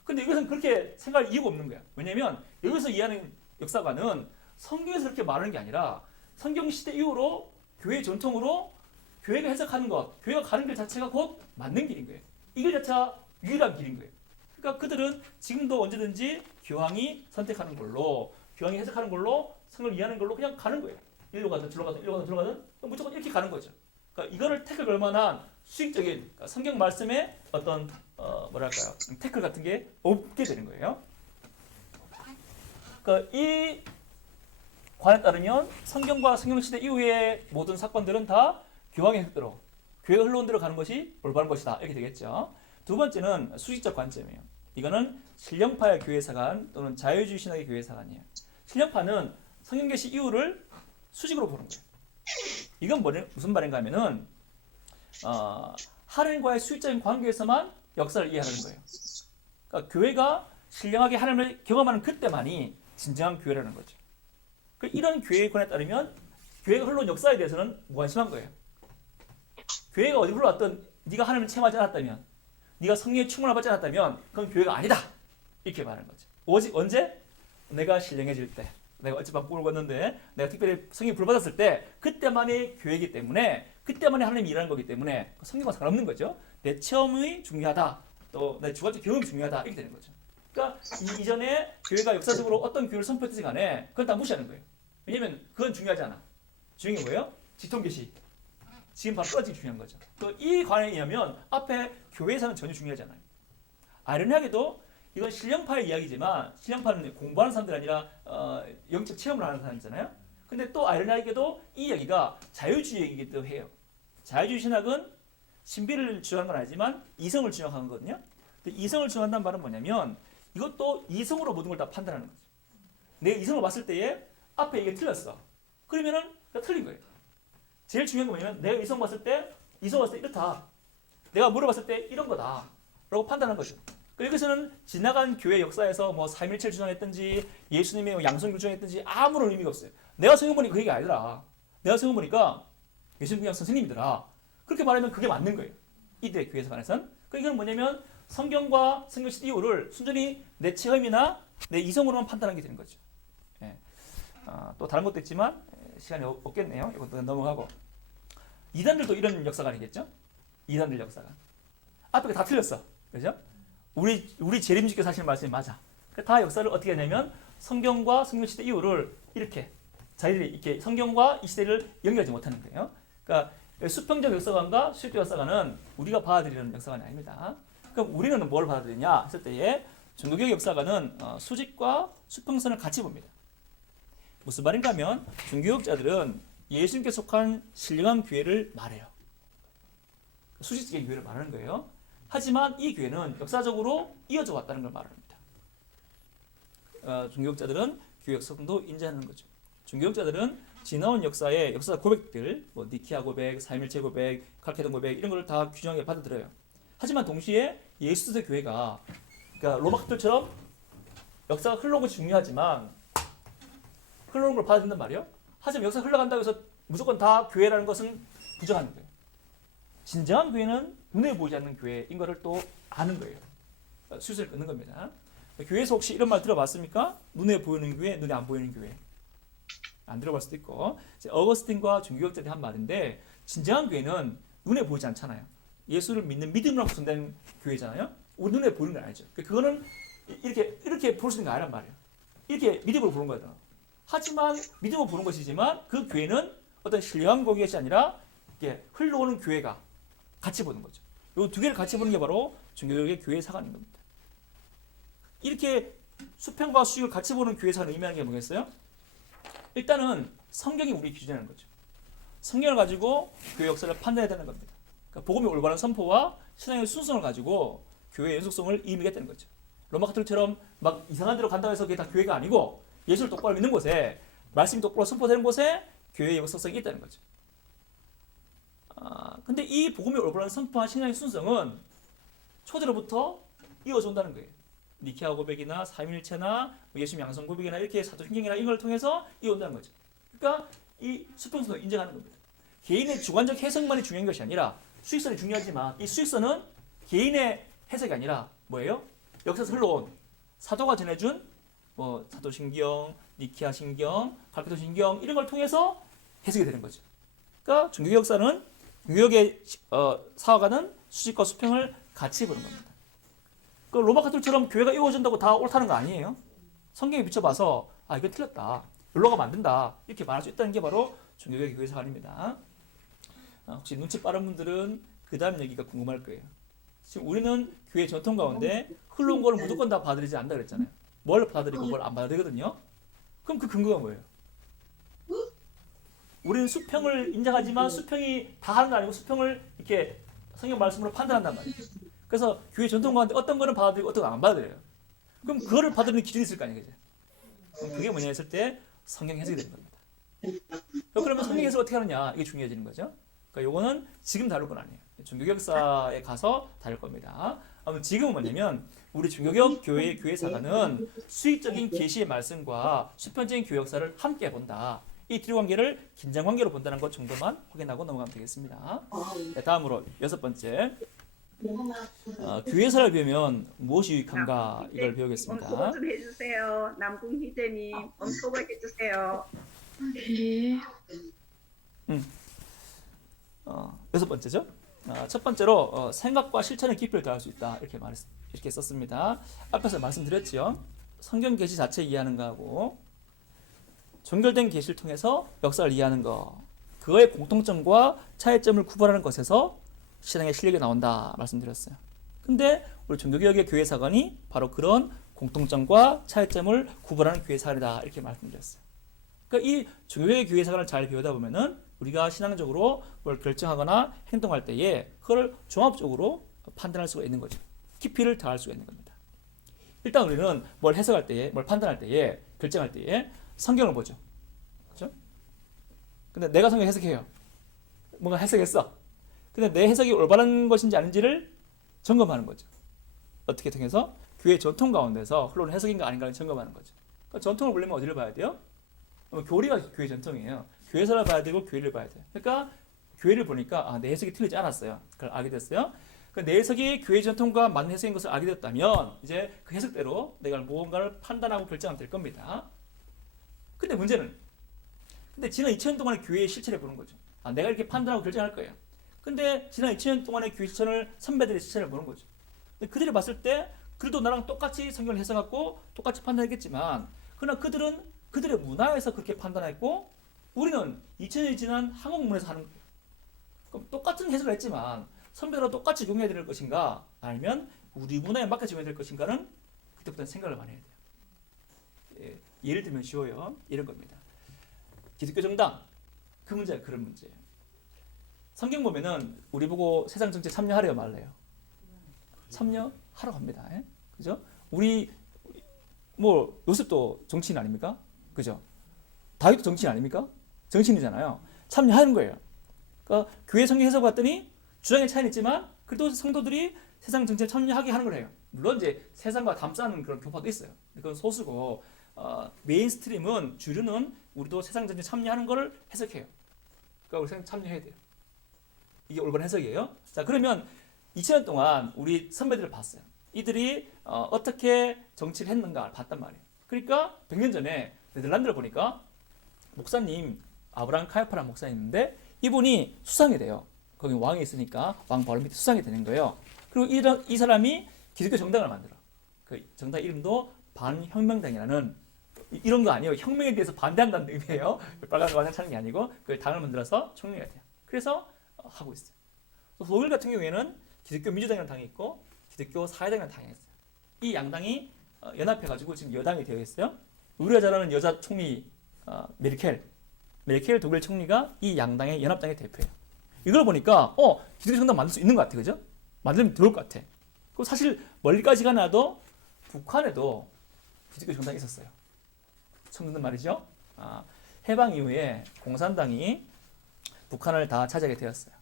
근데 이것은 그렇게 생각할 이유가 없는 거야. 왜냐면 여기서 이해하는 역사관은 성경에서 그렇게 말하는 게 아니라 성경 시대 이후로 교회 전통으로 교회가 해석하는 것, 교회가 가는 길 자체가 곧 맞는 길인 거예요. 이 길 자체가 유일한 길인 거예요. 그러니까 그들은 지금도 언제든지 교황이 선택하는 걸로, 교황이 해석하는 걸로, 성경을 이해하는 걸로 그냥 가는 거예요. 일로 가든 저로 가든 일로 가든 저로 가든 무조건 이렇게 가는 거죠. 그러니까 이거를 태클 걸 만한 수익적인 그러니까 성경 말씀에 어떤 뭐랄까요 태클 같은 게 없게 되는 거예요. 그러니까 이 관에 따르면 성경과 성경 시대 이후의 모든 사건들은 다 교황의 뜻대로 교회가 흘러온 대로 가는 것이 올바른 것이다 이렇게 되겠죠. 두 번째는 수식적 관점이에요. 이거는 신령파의 교회사관 또는 자유주의 신학의 교회사관이에요. 신령파는 성경 계시 이후를 수직으로 보는 거예요. 이건 무슨 말인가 하면은 하나님과의 수직적인 관계에서만 역사를 이해하는 거예요. 그러니까 교회가 신령하게 하나님을 경험하는 그때만이 진정한 교회라는 거죠. 이런 교회관에 따르면 교회가 흘러온 역사에 대해서는 무관심한 거예요. 교회가 어디 흘러왔던 네가 하나님을 체험하지 않았다면 네가 성령의 충만을 받지 않았다면 그건 교회가 아니다. 이렇게 말하는 거죠. 오직 언제? 내가 신령해질 때 내가 어젯밤 꿈을 꿨는데 내가 특별히 성령 불 받았을 때 그때만이 교회이기 때문에 그때만이 하나님이 일하는 거기 때문에 성경과 상관없는 거죠. 내 체험이 중요하다. 또 내 주관적 경험이 중요하다. 이렇게 되는 거죠. 그러니까 이전에 교회가 역사적으로 어떤 교회를 선포했든지 간에 그건 다 무시하는 거예요. 왜냐면 그건 중요하지 않아. 중요한 게 뭐예요? 지통계시. 지금 바로 떨어지기 중요한 거죠. 이 관에 의하면 앞에 교회에서는 전혀 중요하지 않아요. 아이러니하게도 이건 신령파의 이야기지만 신령파는 공부하는 사람들이 아니라 영적 체험을 하는 사람이잖아요. 근데 또 아이러니하게도 이 이야기가 자유주의 얘기이기도 해요. 자유주의 신학은 신비를 주장하는 건 아니지만 이성을 주장하는 거거든요. 근데 이성을 주장한다는 말은 뭐냐면 이것도 이성으로 모든 걸 다 판단하는 거죠. 내 이성을 봤을 때에 앞에 이게 틀렸어. 그러면은 틀린 거예요. 제일 중요한 건 뭐냐면 내가 이성 봤을 때 이렇다. 내가 물어봤을 때 이런 거다. 라고 판단하는 거죠. 여기서는 지나간 교회 역사에서 뭐 삼일체를 주장했든지 예수님의 양성을 주장했든지 아무런 의미가 없어요. 내가 성경 보니까 그 얘기 아니더라. 내가 성경 보니까 예수님 그냥 선생님이더라. 그렇게 말하면 그게 맞는 거예요. 이들의 교회에서 관해서는. 이건 뭐냐면 성경과 성경 시대 이후를 순전히 내 체험이나 내 이성으로만 판단하게 되는 거죠. 예. 또 다른 것도 있지만 시간이 없겠네요. 이것도 넘어가고. 이단들도 이런 역사관이겠죠? 이단들 역사관. 앞에 다 틀렸어. 그죠? 우리 재림주께서 하시는 말씀이 맞아. 다 역사를 어떻게 하냐면 성경과 성경 시대 이후를 이렇게 자기들이 이렇게 성경과 이 시대를 연결하지 못하는 거예요. 그러니까 수평적 역사관과 수직적 역사관은 우리가 받아들이는 역사관이 아닙니다. 그럼 우리는 뭘 받아들이냐 했을 때에 종교개혁 역사관은 수직과 수평선을 같이 봅니다. 무슨 말인가 하면 종교개혁자들은 예수님께 속한 신령한 교회를 말해요. 수직적인 교회를 말하는 거예요. 하지만 이 교회는 역사적으로 이어져 왔다는 걸 말합니다. 종교개혁자들은 교회 역사도 인지하는 거죠. 종교개혁자들은 지나온 역사의 역사 고백들, 뭐 니키아 고백, 삼일체 고백, 칼케돈 고백 이런 걸 다 규정하게 받아들여요. 하지만 동시에 예수의 교회가 그러니까 로마 가톨릭처럼 역사가 흘러온 것이 중요하지만 흘러오는 걸 받아들인단 말이에요. 하지만 역사 흘러간다고 해서 무조건 다 교회라는 것은 부정하는 거예요. 진정한 교회는 눈에 보이지 않는 교회인 것을 또 아는 거예요. 수요를 끊는 겁니다. 교회에서 혹시 이런 말 들어봤습니까? 눈에 보이는 교회, 눈에 안 보이는 교회. 안 들어볼 수도 있고. 어거스틴과 종교학자들이 한 말인데 진정한 교회는 눈에 보이지 않잖아요. 예수를 믿는 믿음으로 구성된 교회잖아요. 우리 눈에 보이는 건 아니죠. 그거는 이렇게 볼 수 있는 거 아니란 말이에요. 이렇게 믿음으로 보는 거다. 하지만 믿음으로 보는 것이지만 그 교회는 어떤 신령한 것이 아니라 이게 흘러오는 교회가 같이 보는 거죠. 이 두 개를 같이 보는 게 바로 종교개혁의 교회 사관인 겁니다. 이렇게 수평과 수익을 같이 보는 교회 사관을 의미하는 게 뭐겠어요? 일단은 성경이 우리 기준이라는 거죠. 성경을 가지고 교회 역사를 판단해야 되는 겁니다. 그러니까 복음의 올바른 선포와 신앙의 순수성을 가지고 교회의 연속성을 의미하겠다는 거죠. 로마 카톨릭처럼 막 이상한 데로 간다고 해서 그게 다 교회가 아니고 예수를 똑바로 믿는 곳에 말씀이 똑바로 선포되는 곳에 교회의 역사성이 있다는 거죠. 근데 이 복음의 올바른 선포와 신앙의 순수성은 초대로부터 이어져 온다는 거예요. 니케아 고백이나 삼위일체나 예수님 양성 고백이나 이렇게 사도신경이나 이런 걸 통해서 이어온다는 거죠. 그러니까 이 수평성을 인정하는 겁니다. 개인의 주관적 해석만이 중요한 것이 아니라 수익선이 중요하지만 이 수익선은 개인의 해석이 아니라 뭐예요? 역사에서 흘러온 사도가 전해준 사도신경, 니케아 신경, 갈케도 신경 이런 걸 통해서 해석이 되는 거죠. 그러니까 종교 역사는 종교의 사화가는 수직과 수평을 같이 보는 겁니다. 그 로마 카톨릭처럼 교회가 이루어진다고 다 옳다는 거 아니에요. 성경에 비춰봐서 이건 틀렸다. 여기로 가면 안 된다. 이렇게 말할 수 있다는 게 바로 종교개혁의 교회 사관입니다. 혹시 눈치 빠른 분들은 그 다음 얘기가 궁금할 거예요. 지금 우리는 교회 전통 가운데 흘러온 거를 무조건 다 받아들이지 않는다 그랬잖아요. 뭘 받아들이고 뭘 안 받아들이거든요. 그럼 그 근거가 뭐예요? 우리는 수평을 인정하지만 수평이 다 하는 거 아니고 수평을 이렇게 성경 말씀으로 판단한단 말이에요. 그래서 교회 전통 가운데 어떤 거는 받아들이고 어떤 건 안 받아들여요. 그럼 그거를 받아들이는 기준이 있을 거 아니에요. 그죠? 그게 뭐냐 했을 때 성경 해석이 되는 겁니다. 그러면 성경 해석을 어떻게 하느냐 이게 중요해지는 거죠. 그러니까 요거는 지금 다룰 건 아니에요. 종교 역사에 가서 다룰 겁니다. 아무튼 지금은 뭐냐면 우리 종교개혁 교회의 교회 사관은 수익적인 계시의 말씀과 수평적인 교회 역사를 함께 본다. 이 두 관계를 긴장 관계로 본다는 것 정도만 확인하고 넘어가면 되겠습니다. 네, 다음으로 6번째. 교회사를 배우면 무엇이 유익한가 이걸 배우겠습니다. 언급을 좀 해주세요. 남궁 희재님 언급을 해주세요. 네. 6번째죠. 첫 번째로 생각과 실천의 깊이를 더할 수 있다 이렇게 썼습니다. 앞에서 말씀드렸죠. 성경 계시 자체 이해하는 거하고 종결된 계시를 통해서 역사를 이해하는 거, 그거의 공통점과 차이점을 구분하는 것에서 신앙의 실력이 나온다 말씀드렸어요. 근데 우리 종교개혁의 교회 사관이 바로 그런 공통점과 차이점을 구분하는 교회 사관이다 이렇게 말씀드렸어요. 그러니까 이 종교개혁의 교회 사관을 잘 배우다 보면은 우리가 신앙적으로 뭘 결정하거나 행동할 때에 그걸 종합적으로 판단할 수가 있는 거죠. 깊이를 더할 수가 있는 겁니다. 일단 우리는 뭘 해석할 때에, 뭘 판단할 때에, 결정할 때에 성경을 보죠. 그죠? 근데 내가 성경 해석해요. 뭔가 해석했어. 근데 내 해석이 올바른 것인지 아닌지를 점검하는 거죠. 어떻게 통해서? 교회 전통 가운데서 흘러온 해석인가 아닌가를 점검하는 거죠. 그러니까 전통을 보려면 어디를 봐야 돼요? 교리가 교회 전통이에요. 교회사를 봐야 되고 교회를 봐야 돼요. 그러니까 교회를 보니까 내 해석이 틀리지 않았어요. 그걸 알게 됐어요. 내 해석이 교회 전통과 맞는 해석인 것을 알게 됐다면 이제 그 해석대로 내가 무언가를 판단하고 결정하면 될 겁니다. 근데 문제는 지난 2000년 동안의 교회의 실천을 보는 거죠. 내가 이렇게 판단하고 결정할 거예요. 근데 지난 2000년 동안의 교회 실천을 선배들의 실천을 보는 거죠. 근데 그들이 봤을 때 그래도 나랑 똑같이 성경을 해석하고 똑같이 판단했겠지만 그러나 그들은 그들의 문화에서 그렇게 판단했고 우리는 2000년이 지난 한국 문화에서 하는 거예요. 그럼 똑같은 해석을 했지만 선배로 똑같이 적용해야 될 것인가 아니면 우리 문화에 맞게 적용해야 될 것인가는 그때부터 생각을 많이 해야 돼요. 예를 들면 쉬워요. 이런 겁니다. 기독교 정당 그 문제가 그런 문제예요. 성경 보면은 우리 보고 세상 정치에 참여하래요, 말래요? 참여하라고 합니다. 그죠? 우리 요셉도 정치인 아닙니까? 그죠? 다윗도 정치인 아닙니까? 정치인이잖아요. 참여하는 거예요. 그러니까 교회 성경 해석 봤더니 주장의 차이는 있지만 그래도 성도들이 세상 정치에 참여하게 하는 걸 해요. 물론 이제 세상과 담싸는 그런 교파도 있어요. 그건 소수고 메인스트림은 주류는 우리도 세상 전쟁 참여하는 거를 해석해요. 그러니까 우리 참여해야 돼요. 이게 올바른 해석이에요. 자, 그러면 2000년 동안 우리 선배들을 봤어요. 이들이 어떻게 정치를 했는가를 봤단 말이에요. 그러니까 100년 전에 네덜란드를 보니까 목사님 아브라함 카야파라는 목사님인데 이분이 수상이 돼요. 거기 왕이 있으니까 왕 바로 밑에 수상이 되는 거예요. 그리고 이 사람이 기독교 정당을 만들어. 그 정당 이름도 반혁명당이라는 이런 거 아니에요. 혁명에 대해서 반대한다는 의미예요. 빨간거 하는 게 아니고 그 당을 만들어서 총리가 돼요. 그래서 하고 있어요. 독일 같은 경우에는 기독교 민주당이라는 당이 있고 기독교 사회당이라는 당이 있어요. 이 양당이 연합해가지고 지금 여당이 되어 있어요. 우리가 잘 아는 여자 총리 메르켈 독일 총리가 이 양당의 연합당의 대표예요. 이걸 보니까 기독교 정당 만들 수 있는 것 같아, 그죠? 만들면 좋을 것 같아. 그리고 사실 멀리까지 가나도 북한에도 기독교 정당이 있었어요. 처음 듣는 말이죠. 해방 이후에 공산당이 북한을 다 차지하게 되었어요.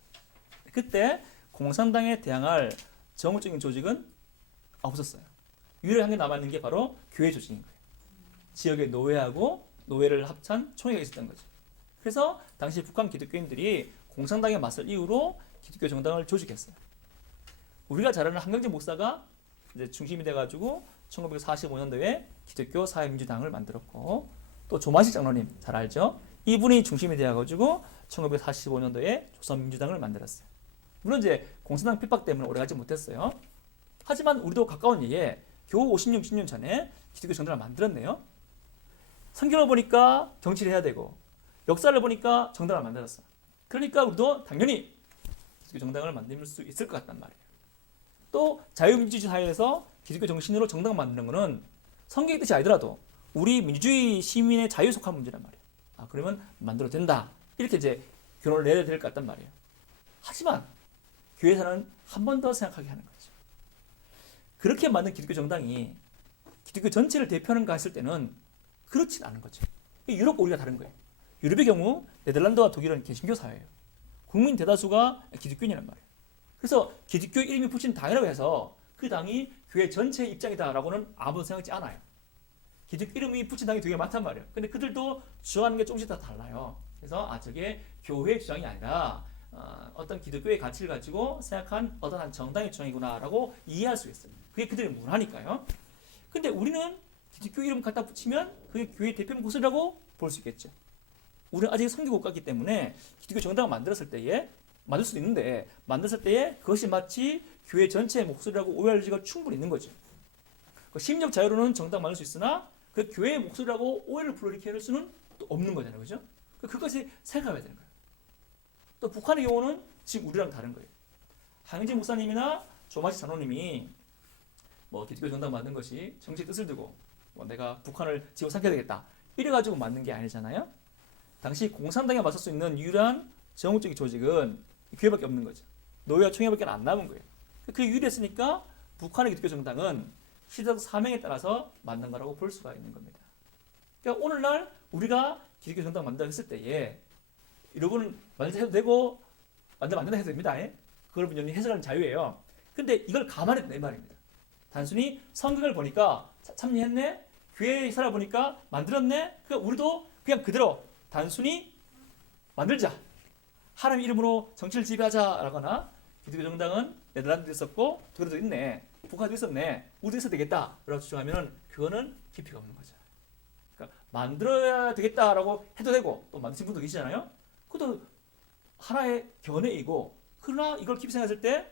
그때 공산당에 대항할 정무적인 조직은 없었어요. 유일한 게 남아있는 게 바로 교회 조직인 거예요. 지역의 노회하고 노회를 합친 총회가 있었던 거죠. 그래서 당시 북한 기독교인들이 공산당에 맞설 이후로 기독교 정당을 조직했어요. 우리가 잘 아는 한경재 목사가 이제 중심이 돼가지고 1945년도에 기독교 사회민주당을 만들었고 또 조만식 장로님 잘 알죠? 이분이 중심이 되어가지고 1945년도에 조선민주당을 만들었어요. 물론 이제 공산당 핍박 때문에 오래가지 못했어요. 하지만 우리도 가까운 예에 겨우 50년, 60년 전에 기독교 정당을 만들었네요. 성경을 보니까 정치를 해야 되고 역사를 보니까 정당을 만들었어. 그러니까 우리도 당연히 기독교 정당을 만들 수 있을 것 같단 말이에요. 또 자유민주주의 사회에서 기독교 정신으로 정당을 만드는 것은 성경의 뜻이 아니더라도 우리 민주주의 시민의 자유에 속한 문제란 말이에요. 그러면 만들어도 된다. 이렇게 이제 결론을 내야 될 것 같단 말이에요. 하지만 교회에서는 한 번 더 생각하게 하는 거죠. 그렇게 만든 기독교 정당이 기독교 전체를 대표하는가 했을 때는 그렇진 않은 거죠. 유럽과 우리가 다른 거예요. 유럽의 경우 네덜란드와 독일은 개신교 사회예요. 국민 대다수가 기독교인이란 말이에요. 그래서 기독교 이름이 붙인 당이라고 해서 그 당이 교회 전체의 입장이다라고는 아무도 생각하지 않아요. 기독교 이름이 붙인 당이 되게 많단 말이에요. 근데 그들도 주장하는 게 조금씩 다 달라요. 그래서 저게 교회의 주장이 아니라 어떤 기독교의 가치를 가지고 생각한 어떤 한 정당의 주장이구나라고 이해할 수 있어요. 그게 그들의 문화니까요. 근데 우리는 기독교 이름 갖다 붙이면 그게 교회 대표 목소리라고 볼 수 있겠죠. 우리는 아직 선교국가이기 때문에 기독교 정당을 만들었을 때에 만들 수도 있는데 만들었을 때에 그것이 마치 교회 전체의 목소리라고 오해할 여지가 충분히 있는 거죠. 심리적 자유로는 정당 만들 수 있으나 그 교회의 목소리라고 오해를 불러일으킬 수는 또 없는 거잖아요, 그죠? 그것이 생각해야 되는 거예요. 또 북한의 경우는 지금 우리랑 다른 거예요. 한경재 목사님이나 조만식 장로님이 기독교 정당 만든 것이 정치의 뜻을 두고 내가 북한을 지고 삼켜야 되겠다 이래가지고 만든 게 아니잖아요. 당시 공산당에 맞설 수 있는 유일한 정무적인 조직은 교회밖에 없는 거죠. 노예와 총회밖에 안 남은 거예요. 그게 유일했으니까 북한의 기독교 정당은 시대적 사명에 따라서 만든 거라고 볼 수가 있는 겁니다. 그러니까 오늘날 우리가 기독교 정당 만든다고 했을 때에 여러분은 만들자 해도 되고 만들면 안 된다 해도 됩니다. 그걸 분명히 해석하는 자유예요. 근데 이걸 감안해도 내 말입니다. 단순히 성경을 보니까 참여했네, 교회에 살아보니까 만들었네, 그러니까 우리도 그냥 그대로 단순히 만들자, 하나님 이름으로 정치를 지배하자라거나 기독교 정당은 네덜란드도 있었고 독일도 있네, 북한도 있었네, 우리도 있어도 되겠다 라고 주장하면 그거는 깊이가 없는 거죠. 그러니까 만들어야 되겠다라고 해도 되고 또 만드신 분도 계시잖아요. 그것도 하나의 견해이고, 그러나 이걸 깊이 생각했을 때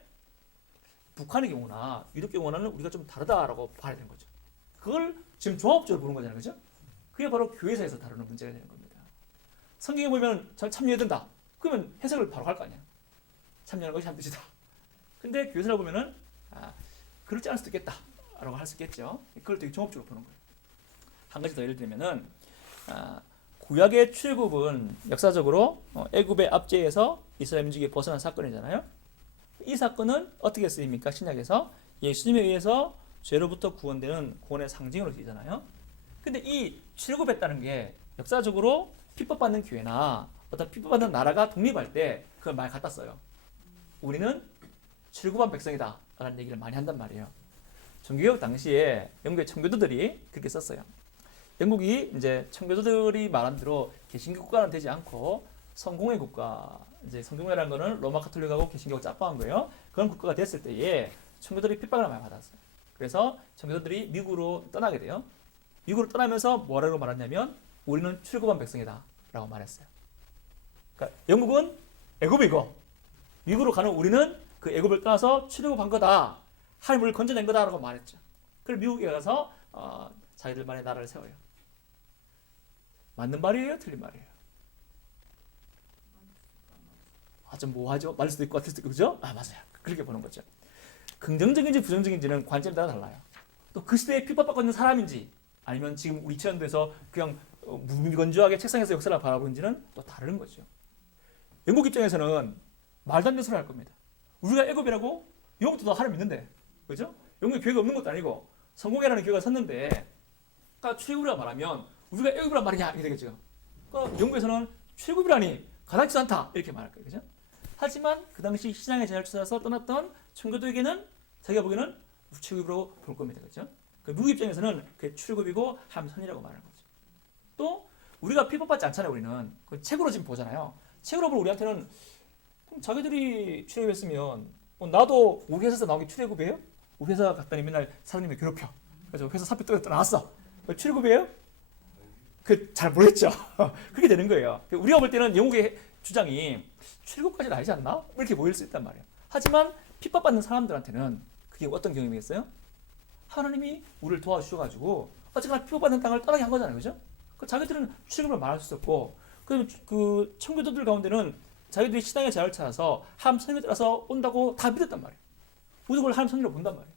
북한의 경우나 유독 경우는 우리가 좀 다르다라고 봐야 되는 거죠. 그걸 지금 종합적으로 보는 거잖아요, 그죠? 그게 바로 교회사에서 다루는 문제가 되는 겁니다. 성경에 보면 참여해야 된다. 그러면 해석을 바로 할 거 아니야. 참여하는 것이 한 뜻이다. 근데 교회사를 보면은 그렇지 않을 수도 있겠다라고 할 수 있겠죠. 그걸 되게 종합적으로 보는 거예요. 한 가지 더 예를 들면은 구약의 출애굽은 역사적으로 애굽의 압제에서 이스라엘 민족이 벗어난 사건이잖아요. 이 사건은 어떻게 쓰입니까? 신약에서 예수님에 의해서 죄로부터 구원되는 구원의 상징으로 쓰이잖아요. 근데 이 출애굽했다는 게 역사적으로 핍박받는 교회나 어떤 핍박받는 나라가 독립할 때 그걸 많이 갖다 써요. 우리는 출애굽한 백성이다 라는 얘기를 많이 한단 말이에요. 종교개혁 당시에 영국의 청교도들이 그렇게 썼어요. 영국이 이제 청교도들이 말한 대로 개신교 국가는 되지 않고 성공회 국가, 이제 성공회라는 거는 로마 카톨릭하고 개신교가 짝방한 거예요. 그런 국가가 됐을 때에 청교도들이 핍박을 많이 받았어요. 그래서 청교도들이 미국으로 떠나게 돼요. 미국으로 떠나면서 뭐라고 말했냐면 우리는 출애굽한 백성이다 라고 말했어요. 그러니까 영국은 애굽이고 미국으로 가는 우리는 그 애굽을 떠나서 출애굽한 거다. 하나님 우리를 건져낸 거다라고 말했죠. 그래서 미국에 가서 자기들만의 나라를 세워요. 맞는 말이에요? 틀린 말이에요? 좀 뭐하죠? 맞을 수도 있고 같을 수도 있고 그죠? 맞아요. 그렇게 보는 거죠. 긍정적인지 부정적인지는 관점에 따라 달라요. 또 그 시대에 핍박받고 있는 사람인지 아니면 지금 우리 2000년도에서 그냥 무건조하게 책상에서 역사를 바라보는지는 또 다른 거죠. 영국 입장에서는 말도 안 되는 소리를 할 겁니다. 우리가 애굽이라고? 영국도 다 하나님 믿는데 그죠? 영국에 교회가 없는 것도 아니고 성공회라는 교회가 섰는데 그러니까 출애굽이라고 말하면 우리가 애굽이란 말이냐 이렇게 되겠죠. 그러니까 영국에서는 출애굽이라니 가당치도 않다 이렇게 말할 거예요. 그죠? 하지만 그 당시 시장의 제한을 찾아서 떠났던 청교도에게는 자기가 보기에는 출애굽으로 볼 겁니다. 그죠? 그 미국 입장에서는 그게 출애굽이고 함선이라고 말하는 거죠. 또 우리가 핍박받지 않잖아요. 우리는 그 책으로 지금 보잖아요. 책으로 보면 우리한테는 그럼 자기들이 출애굽했으면 나도 우리 회사에서 나온 게 출애굽이에요? 우리 회사 갔더니 맨날 사장님이 괴롭혀. 그래서 회사 사표 또 나왔어. 출애굽이에요? 그 잘 모르겠죠. 그렇게 되는 거예요. 우리가 볼 때는 영국의 주장이 출애굽까지는 아니지 않나? 이렇게 보일 수 있단 말이에요. 하지만 핍박받는 사람들한테는 그게 어떤 경험이겠어요? 하나님이 우리를 도와주셔가지고 어쨌거나 핍박받는 땅을 떠나게 한 거잖아요. 그죠? 자기들은 출애굽을 말할 수 있었고 그 청교도들 가운데는 자기들이 시장의 자유를 찾아서 하나님 선생님에 따라서 온다고 다 믿었단 말이에요. 모든 걸 하나님 선생님으로 본단 말이에요.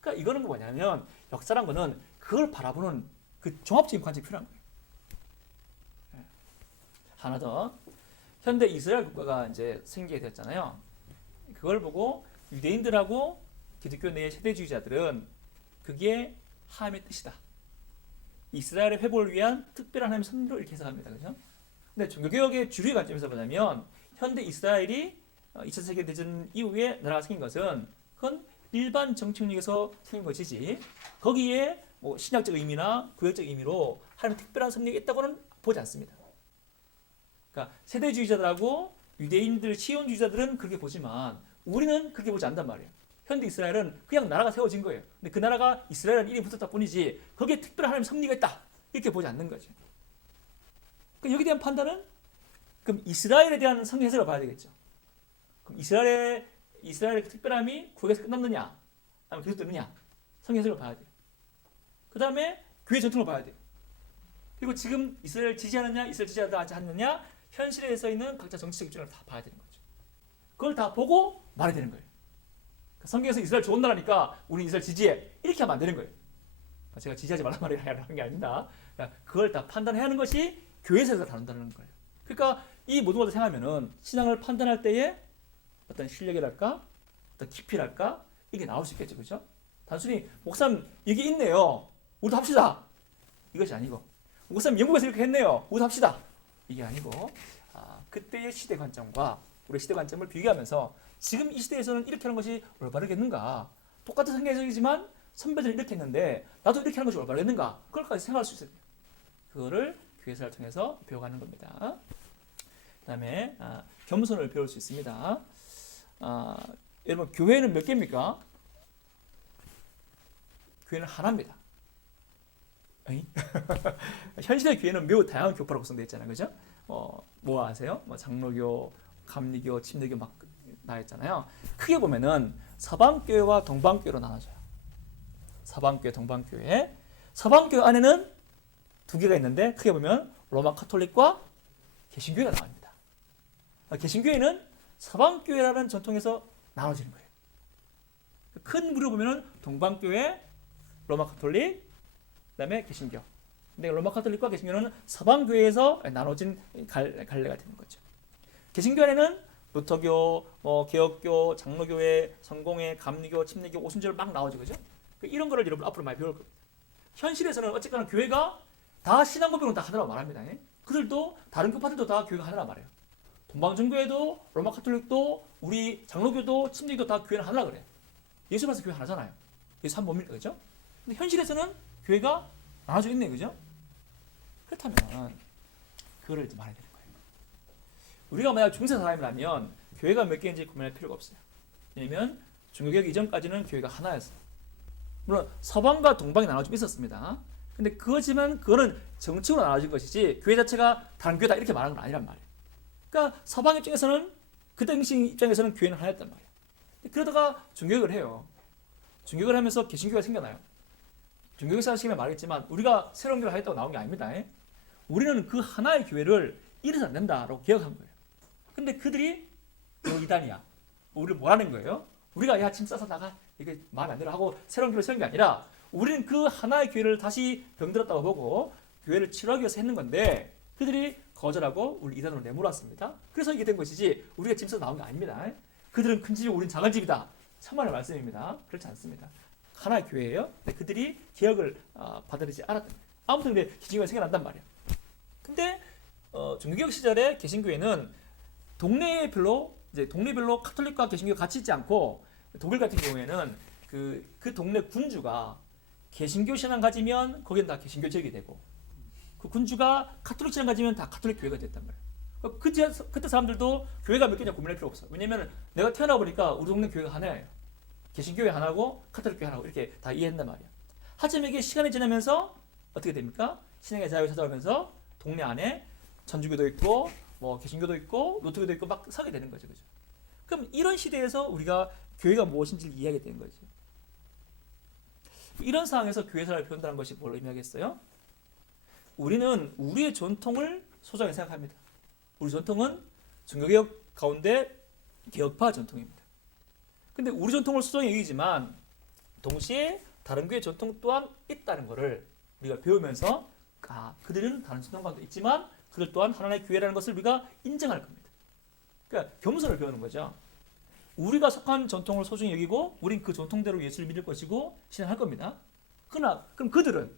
그러니까 이거는 뭐냐면 역사란 거는 그걸 바라보는 그 종합적인 관점이 필요한 거예요. 하나 더. 현대 이스라엘 국가가 이제 생기게 됐잖아요. 그걸 보고 유대인들하고 기독교 내의 세대주의자들은 그게 하나님의 뜻이다. 이스라엘의 회복을 위한 특별한 하나님의 섭리로 이렇게 해석합니다. 그죠? 근데 종교개혁의 주류의 관점에서 보자면 현대 이스라엘이 2차 세계대전 이후에 나라가 생긴 것은 그건 일반 정치력에서 생긴 것이지 거기에 뭐 신학적 의미나 구역적 의미로 하나님의 특별한 섭리가 있다고는 보지 않습니다. 그러니까 세대주의자들하고 유대인들, 시온주의자들은 그렇게 보지만 우리는 그렇게 보지 않단 말이에요. 현대 이스라엘은 그냥 나라가 세워진 거예요. 근데 그 나라가 이스라엘이라는 이름이 붙었다 뿐이지 거기에 특별한 하나님의 섭리가 있다 이렇게 보지 않는 거죠. 그러니까 여기에 대한 판단은 그럼 이스라엘에 대한 성경 해석을 봐야 되겠죠. 그럼 이스라엘의 특별함이 구약에서 끝났느냐 아니면 계속 되느냐 성경 해석을 봐야 돼요. 그 다음에 교회 전통을 봐야 돼요. 그리고 지금 이스라엘 지지하느냐 이스라엘 지지하지 않느냐 현실에 서 있는 각자 정치적 입장을 다 봐야 되는 거죠. 그걸 다 보고 말해야 되는 거예요. 성경에서 이스라엘 좋은 나라니까 우리 이스라엘 지지해 이렇게 하면 안 되는 거예요. 제가 지지하지 말란 말이 하는 게 아닙니다. 그걸 다 판단해야 하는 것이 교회에서 다룬다는 거예요. 그러니까 이 모든 것을 생각하면은 신앙을 판단할 때에 어떤 실력이랄까 어떤 깊이랄까 이게 나올 수 있겠죠. 그렇죠? 단순히 목사님 이게 있네요. 우리도 합시다. 이것이 아니고 목사님 영국에서 이렇게 했네요. 우리도 합시다. 이게 아니고 그때의 시대 관점과 우리 시대 관점을 비교하면서 지금 이 시대에서는 이렇게 하는 것이 올바르겠는가? 똑같은 성경이지만 선배들이 이렇게 했는데 나도 이렇게 하는 것이 올바르겠는가? 그걸까지 생각할 수 있어요. 그거를 교회사를 통해서 배워가는 겁니다. 그 다음에 겸손을 배울 수 있습니다. 여러분 교회는 몇 개입니까? 교회는 하나입니다. 현실의 교회는 매우 다양한 교파로 구성되어 있잖아요. 그죠? 뭐 아세요? 뭐 장로교, 감리교, 침례교 막 나있잖아요. 크게 보면은 서방교회와 동방교회로 나눠져요. 서방교회, 동방교회. 서방교회 안에는 두 개가 있는데 크게 보면 로마 카톨릭과 개신교회가 나옵니다. 개신교회는 서방교회라는 전통에서 나눠지는 거예요. 큰 무리로 보면은 동방교회, 로마 카톨릭, 그다음에 개신교. 근데 로마 카톨릭과 개신교는 서방교회에서 나눠진 갈래가 되는 거죠. 개신교 안에는 루터교, 개혁교, 장로교회, 성공회, 감리교, 침례교, 오순절 막 나오죠, 그죠? 이런 거를 여러분 앞으로 많이 배울 겁니다. 현실에서는 어쨌거나 교회가 다 신앙 고백은 다 하나라고 말합니다. 그들도 다른 교파들도 다 교회가 하나라 말해요. 동방정교회도 로마 카톨릭도 우리 장로교도 침례교도 다 교회는 하나라 그래. 예수 봐서 교회 하나잖아요. 예수 한 몸입니다, 그죠? 근데 현실에서는 교회가 나눠져 있네, 그죠? 그렇다면 그거를 이제 말해야 되는 거예요. 우리가 만약 중세 사람이라면 교회가 몇 개인지 고민할 필요가 없어요. 왜냐면 중국역 이전까지는 교회가 하나였어요. 물론 서방과 동방이 나눠 좀 있었습니다. 근데 그거지만 그거는 정치로 나눠진 것이지 교회 자체가 다른 교회다 이렇게 말하는 건 아니란 말이에요. 그러니까 서방 입장에서는 그 당시 입장에서는 교회는 하나였단 말이에요. 그러다가 중국역을 해요. 중국역을 하면서 개신교가 생겨나요. 중국역사 시간에 말했지만 우리가 새로운 교회를 하겠다고 나온 게 아닙니다. 우리는 그 하나의 교회를 잃어서 안 된다라고 기억한 거예요. 근데 그들이 너 이단이야. 우리를 뭐라는 거예요? 우리가 야 짐 싸서 나가 이게 마음에 안 들어 하고 새로운 교회를 세운 게 아니라 우리는 그 하나의 교회를 다시 병들었다고 보고 교회를 치료하기 위해서 했는 건데 그들이 거절하고 우리 이단으로 내몰았습니다. 그래서 이게 된 것이지 우리가 짐 싸서 나온 게 아닙니다. 그들은 큰 집이고 우리는 작은 집이다. 참만의 말씀입니다. 그렇지 않습니다. 하나의 교회예요. 근데 그들이 개혁을 받아들이지 않았던 거예요. 아무튼 근데 개신교가 생겨난단 말이에요. 근데 종교개혁 시절에 개신교회는 동네별로 카톨릭과 개신교가 같이 있지 않고 독일 같은 경우에는 그 동네 군주가 개신교 신앙 가지면 거긴 다 개신교 지역이 되고 그 군주가 카톨릭 신앙 가지면 다 카톨릭 교회가 됐단 말이에요. 그때 사람들도 교회가 몇 개냐 고민할 필요 없어. 왜냐면 내가 태어나 보니까 우리 동네 교회가 하나예요. 개신교회 하나고 카톨릭 교회 하나고 이렇게 다 이해한단 말이야. 하지만 이게 시간이 지나면서 어떻게 됩니까? 신앙의 자유가 찾아오면서 동네 안에 천주교도 있고 뭐 개신교도 있고 노트교도 있고 막 서게 되는 거죠. 그죠? 그럼 이런 시대에서 우리가 교회가 무엇인지를 이해하게 되는 거죠. 이런 상황에서 교회사를 배운다는 것이 뭘 의미하겠어요? 우리는 우리의 전통을 소중하게 생각합니다. 우리 전통은 종교개혁 가운데 개혁파 전통입니다. 근데 우리 전통을 소중히 여기지만 동시에 다른 교회 전통 또한 있다는 것을 우리가 배우면서 그들은 다른 전통과도 있지만 그들 또한 하나님의 교회라는 것을 우리가 인정할 겁니다. 그러니까 겸손을 배우는 거죠. 우리가 속한 전통을 소중히 여기고 우린 그 전통대로 예수를 믿을 것이고 신앙할 겁니다. 그러나 그럼 그들은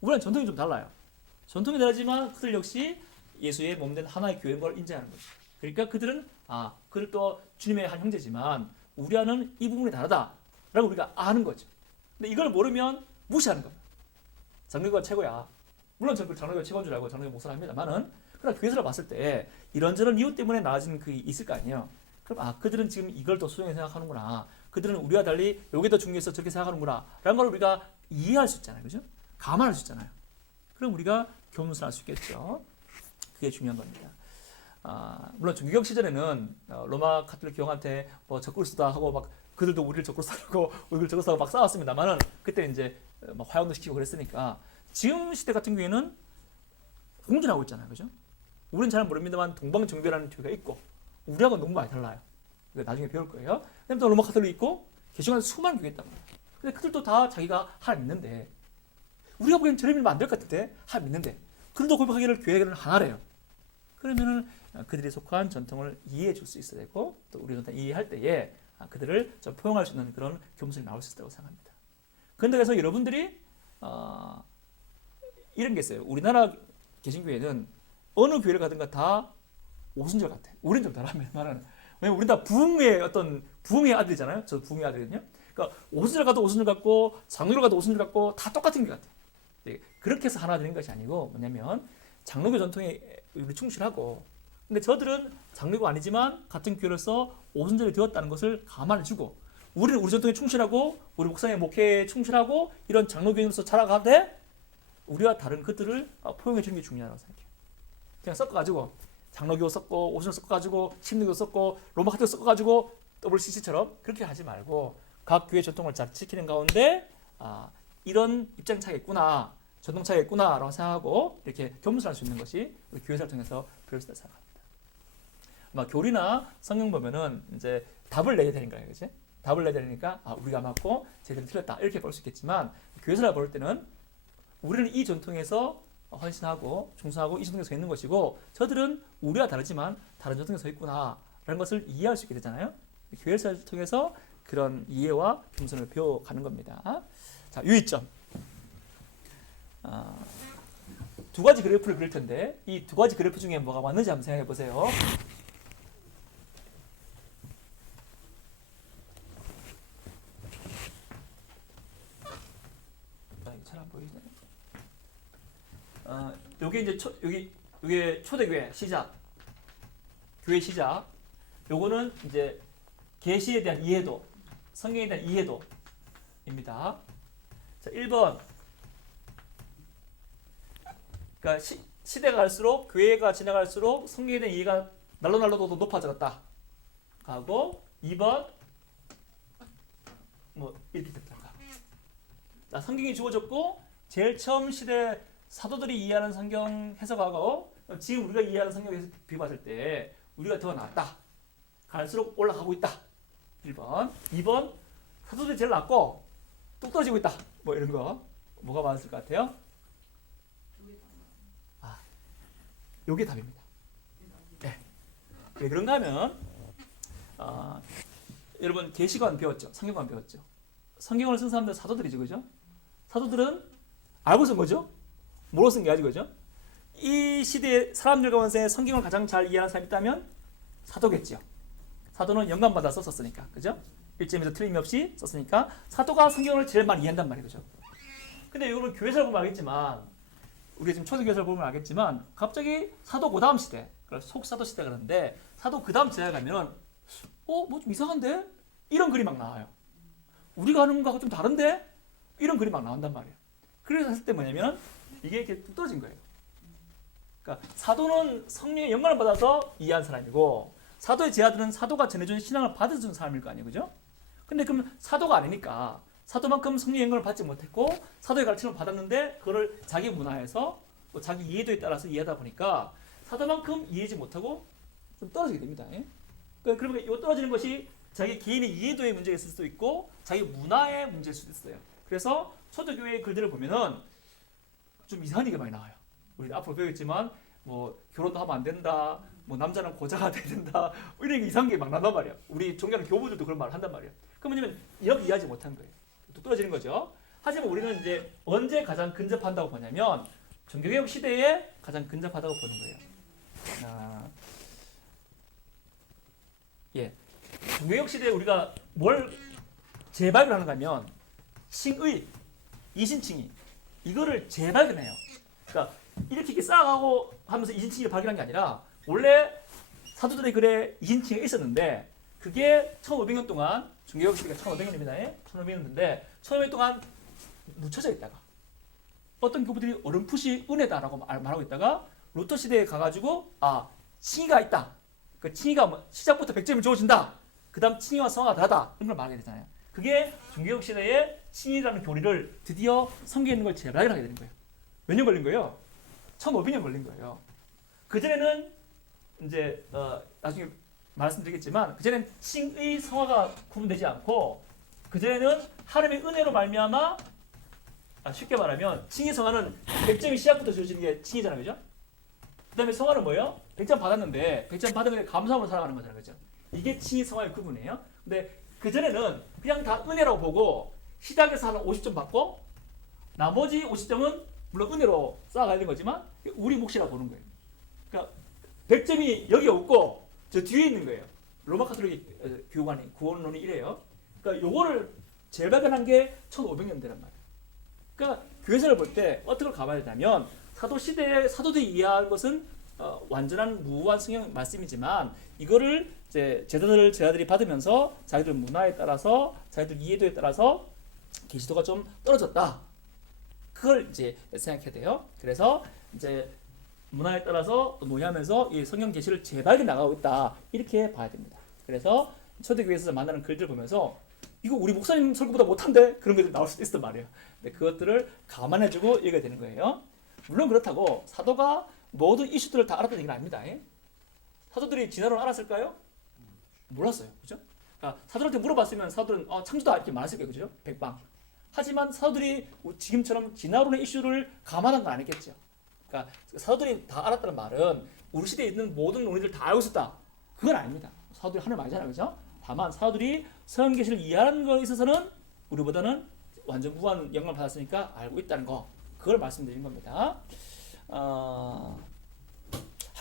우리랑 전통이 좀 달라요. 전통이 다르지만 그들 역시 예수의 몸된 하나의 교회인 걸 인정하는 거죠. 그러니까 그들은 그들 또 주님의 한 형제지만 우리와는 이 부분이 다르다라고 우리가 아는 거죠. 근데 이걸 모르면 무시하는 겁니다. 장로교가 최고야. 물론 저는 장로교가 최고인 줄 알고 장로교 목사를 합니다만은 그러나 교회에서 봤을 때 이런저런 이유 때문에 나아진 그 있을 거 아니에요. 그럼 그들은 지금 이걸 더 소중히 생각하는구나. 그들은 우리와 달리 이게 더 중요해서 저렇게 생각하는구나. 라는 걸 우리가 이해할 수 있잖아요. 그죠? 감안할 수 있잖아요. 그럼 우리가 겸손할 수 있겠죠. 그게 중요한 겁니다. 물론 종교개혁 시절에는 로마 카톨릭 교황한테 뭐 적그리스도다 하고 막 그들도 우리를 적그리스도라고 우리를 적그리스도라고 막 싸웠습니다만은 그때 이제 막 화형도 시키고 그랬으니까 지금 시대 같은 경우에는 공존하고 있잖아요. 그죠? 우리는 잘 모릅니다만 동방정교라는 교회가 있고 우리하고 너무 많이 달라요. 이거 나중에 배울 거예요. 그다음에 또 로마 카톨릭 있고 개신교는 수많은 교회 있단 말이에요. 근데 그들도 다 자기가 하나 믿는데 우리가 보기엔 저를 믿으면 안 될 것 같은데 하나 믿는데 그들도 고백하기를 교회는 하나래요. 그러면은 그들이 속한 전통을 이해해 줄 수 있어야 되고 또 우리 전통 이해할 때에 그들을 좀 포용할 수 있는 그런 겸손이 나올 수 있다고 생각합니다. 그런데 그래서 여러분들이 이런 게 있어요. 우리나라 개신교회는 어느 교회를 가든가 다 오순절 같아. 우린 좀 다릅니다만 왜냐면 우린 다 부흥의 아들이잖아요. 저도 부흥의 아들이거든요. 그러니까 오순절 가도 오순절 같고 장로교 가도 오순절 같고 다 똑같은 것 같아요. 그렇게 해서 하나 되는 것이 아니고 뭐냐면 장로교 전통에 우리 충실하고 근데 저들은 장로교 아니지만 같은 교회로서 오순절이 되었다는 것을 감안해주고 우리는 우리 전통에 충실하고 우리 목사의 목회에 충실하고 이런 장로교인으로서 자라가되 우리와 다른 것들을 포용해 주는 게 중요하다고 생각해요. 그냥 섞어가지고 장로교 섞고 오순절 섞어가지고 신도교 섞고 로마 카톨릭 섞어가지고 WCC처럼 그렇게 하지 말고 각 교회 전통을 잘 지키는 가운데 이런 입장 차이가 있구나 전통 차이가 있구나 라고 생각하고 이렇게 겸손할 수 있는 것이 우리 교회사를 통해서 배울 수 있다고 생각합니다. 아마 교리나 성경 보면은 이제 답을 내야 되는 거예요. 그치? 답을 내야 되니까 우리가 맞고 쟤들이 틀렸다 이렇게 볼 수 있겠지만 교회사를 볼 때는 우리는 이 전통에서 헌신하고 충성하고 이 전통에 서 있는 것이고 저들은 우리와 다르지만 다른 전통에 서 있구나 라는 것을 이해할 수 있게 되잖아요. 교회사를 통해서 그런 이해와 겸손을 배워가는 겁니다. 자, 유의점. 두 가지 그래프를 그릴 텐데 이 두 가지 그래프 중에 뭐가 맞는지 한번 생각해 보세요. 잘 안 보이네. 요게 이제 요게 초대교회 시작, 교회 시작. 요거는 이제 계시에 대한 이해도, 성경에 대한 이해도입니다. 자, 1번. 그러니까 시대가 갈수록, 교회가 지나갈수록 성경에 대한 이해가 날로 더 높아졌다 하고, 2번 뭐 이렇게 됐던가. 자, 성경이 주어졌고 제일 처음 시대 사도들이 이해하는 성경 해석하고 지금 우리가 이해하는 성경에서 비교했을 때 우리가 더 낫다, 갈수록 올라가고 있다. 1번. 2번 사도들이 제일 낫고 뚝 떨어지고 있다. 뭐 이런 거 뭐가 맞을 것 같아요? 요게 답입니다. 네. 왜 그런가 하면 여러분 계시관 배웠죠? 성경관 배웠죠? 성경을 쓴 사람들 사도들이죠, 그죠? 사도들은 알고 쓴 거죠? 모르고 쓴 게 아니죠, 그죠? 이 시대의 사람들 가운데 성경을 가장 잘 이해하는 사람이 있다면 사도겠죠. 사도는 영감 받아서 썼으니까, 그죠? 1점에서 틀림이 없이 썼으니까 사도가 성경을 제일 많이 이해한단 말이에요, 그죠? 근데 이거를 교회에서 보면 알겠지만, 우리가 지금 초대교회에서 보면 알겠지만, 갑자기 사도 그 다음 시대, 속사도 시대가 그러는데 사도 그 다음 시대에 가면은 뭐 좀 이상한데? 이런 글이 막 나와요. 우리가 하는 거하고 좀 다른데? 이런 글이 막 나온단 말이에요. 그래서 했을 때 뭐냐면 이게 이렇게 뚝 떨어진 거예요. 그러니까 사도는 성령의 영감을 받아서 이해한 사람이고, 사도의 제자들은 사도가 전해준 신앙을 받아준 사람일 거 아니에요, 그죠? 근데 그럼 사도가 아니니까 사도만큼 성령의 영감을 받지 못했고 사도의 가르침을 받았는데 그거를 자기 문화에서 또 자기 이해도에 따라서 이해하다 보니까 사도만큼 이해하지 못하고 좀 떨어지게 됩니다. 예? 그러면 이 떨어지는 것이 자기 개인의 이해도의 문제가 있을 수도 있고 자기 문화의 문제일 수도 있어요. 그래서 초대교회의 글들을 보면은 좀 이상한 얘기가 많이 나와요. 우리 앞으로 배우겠지만 뭐 결혼도 하면 안 된다, 뭐 남자는 고자가 돼야 된다, 이런 게 이상한 게 막 난단 말이에요. 우리 존경하는 교부들도 그런 말을 한단 말이에요. 그럼 뭐냐면 이렇게 이해하지 못한 거예요. 또 떨어지는 거죠. 하지만 우리는 이제 언제 가장 근접한다고 보냐면 종교개혁 시대에 가장 근접하다고 보는 거예요. 종교개혁 시대에 우리가 뭘 재발견하는가 하면 칭의, 이신칭의 이거를 재발견해요. 그러니까 이렇게 쌓아가고 하면서 이신칭의를 발견한 게 아니라 원래 사도들의 글에 이신칭의가 있었는데 그게 1500년 동안, 종교개혁 시대가 1500년입니다. 1500년인데 1500년 동안 묻혀져 있다가 어떤 교부들이 어렴풋이 은혜다라고 말하고 있다가 루터 시대에 가가지고 칭의가 있다. 그 칭의가 시작부터 100점이 주어진다. 그 다음 칭의와 성화가 다르다. 이런 걸 말하게 되잖아요. 그게 종교개혁 시대에 칭의라는 교리를 드디어 성경에 있는 걸 재발견하게 되는 거예요. 몇 년 걸린 거예요? 1500년 걸린 거예요. 그전에는 이제 나중에 말씀드리겠지만 그전에는 칭의, 성화가 구분되지 않고 그전에는 하나님의 은혜로 말미암아 쉽게 말하면 칭의, 성화는 100점이 시작부터 주어지는 게 칭의잖아요. 그죠? 그 다음에 성화는 뭐예요? 100점 받았는데 100점 받은 게 감사함으로 살아가는 거잖아요. 그죠? 이게 칭의, 성화의 구분이에요. 근데 그전에는 그냥 다 은혜라고 보고 시작에서 한 50점 받고 나머지 50점은 물론 은혜로 쌓아가야 되는 거지만 우리 몫이라고 보는 거예요. 그러니까 100점이 여기 없고 저 뒤에 있는 거예요. 로마 카톨릭 교관이 구원론이 이래요. 그러니까 요거를 재발견한 게 1500년대란 말이에요. 그러니까 교회사를 볼 때 어떻게 가봐야 되냐면 사도 시대에 사도들이 이해한 것은 완전한 무한 성경 말씀이지만 이거를 이제 제자들이 받으면서 자기들 문화에 따라서 자기들 이해도에 따라서 계시도가 좀 떨어졌다. 그걸 이제 생각해야 돼요. 그래서 이제 문화에 따라서 논의하면서 이 성경 계시를 재발견 나가고 있다. 이렇게 봐야 됩니다. 그래서 초대교회에서 만나는 글들 보면서 이거 우리 목사님 설교보다 못한데 그런 것들이 나올 수도 있단 말이에요. 근데 그것들을 감안해주고 읽어야 되는 거예요. 물론 그렇다고 사도가 모든 이슈들을 다 알았다는 얘기는 아닙니다. 사도들이 진화론을 알았을까요? 몰랐어요. 그죠? 그러니까 사도들한테 물어봤으면 사도들은 창조다 이렇게 말했을 거예요. 그죠? 백방. 하지만 사도들이 지금처럼 진화론의 이슈를 감안한 건 아니겠죠. 그러니까 사도들이 다 알았다는 말은 우리 시대에 있는 모든 논의들 다 알고 있었다. 그건 아닙니다. 사도들이 하나님 알잖아요. 그죠? 다만 사도들이 성경 계시를 이해하는 것에 있어서는 우리보다는 완전 무한 영광을 받았으니까 알고 있다는 거. 그걸 말씀드린 겁니다. 한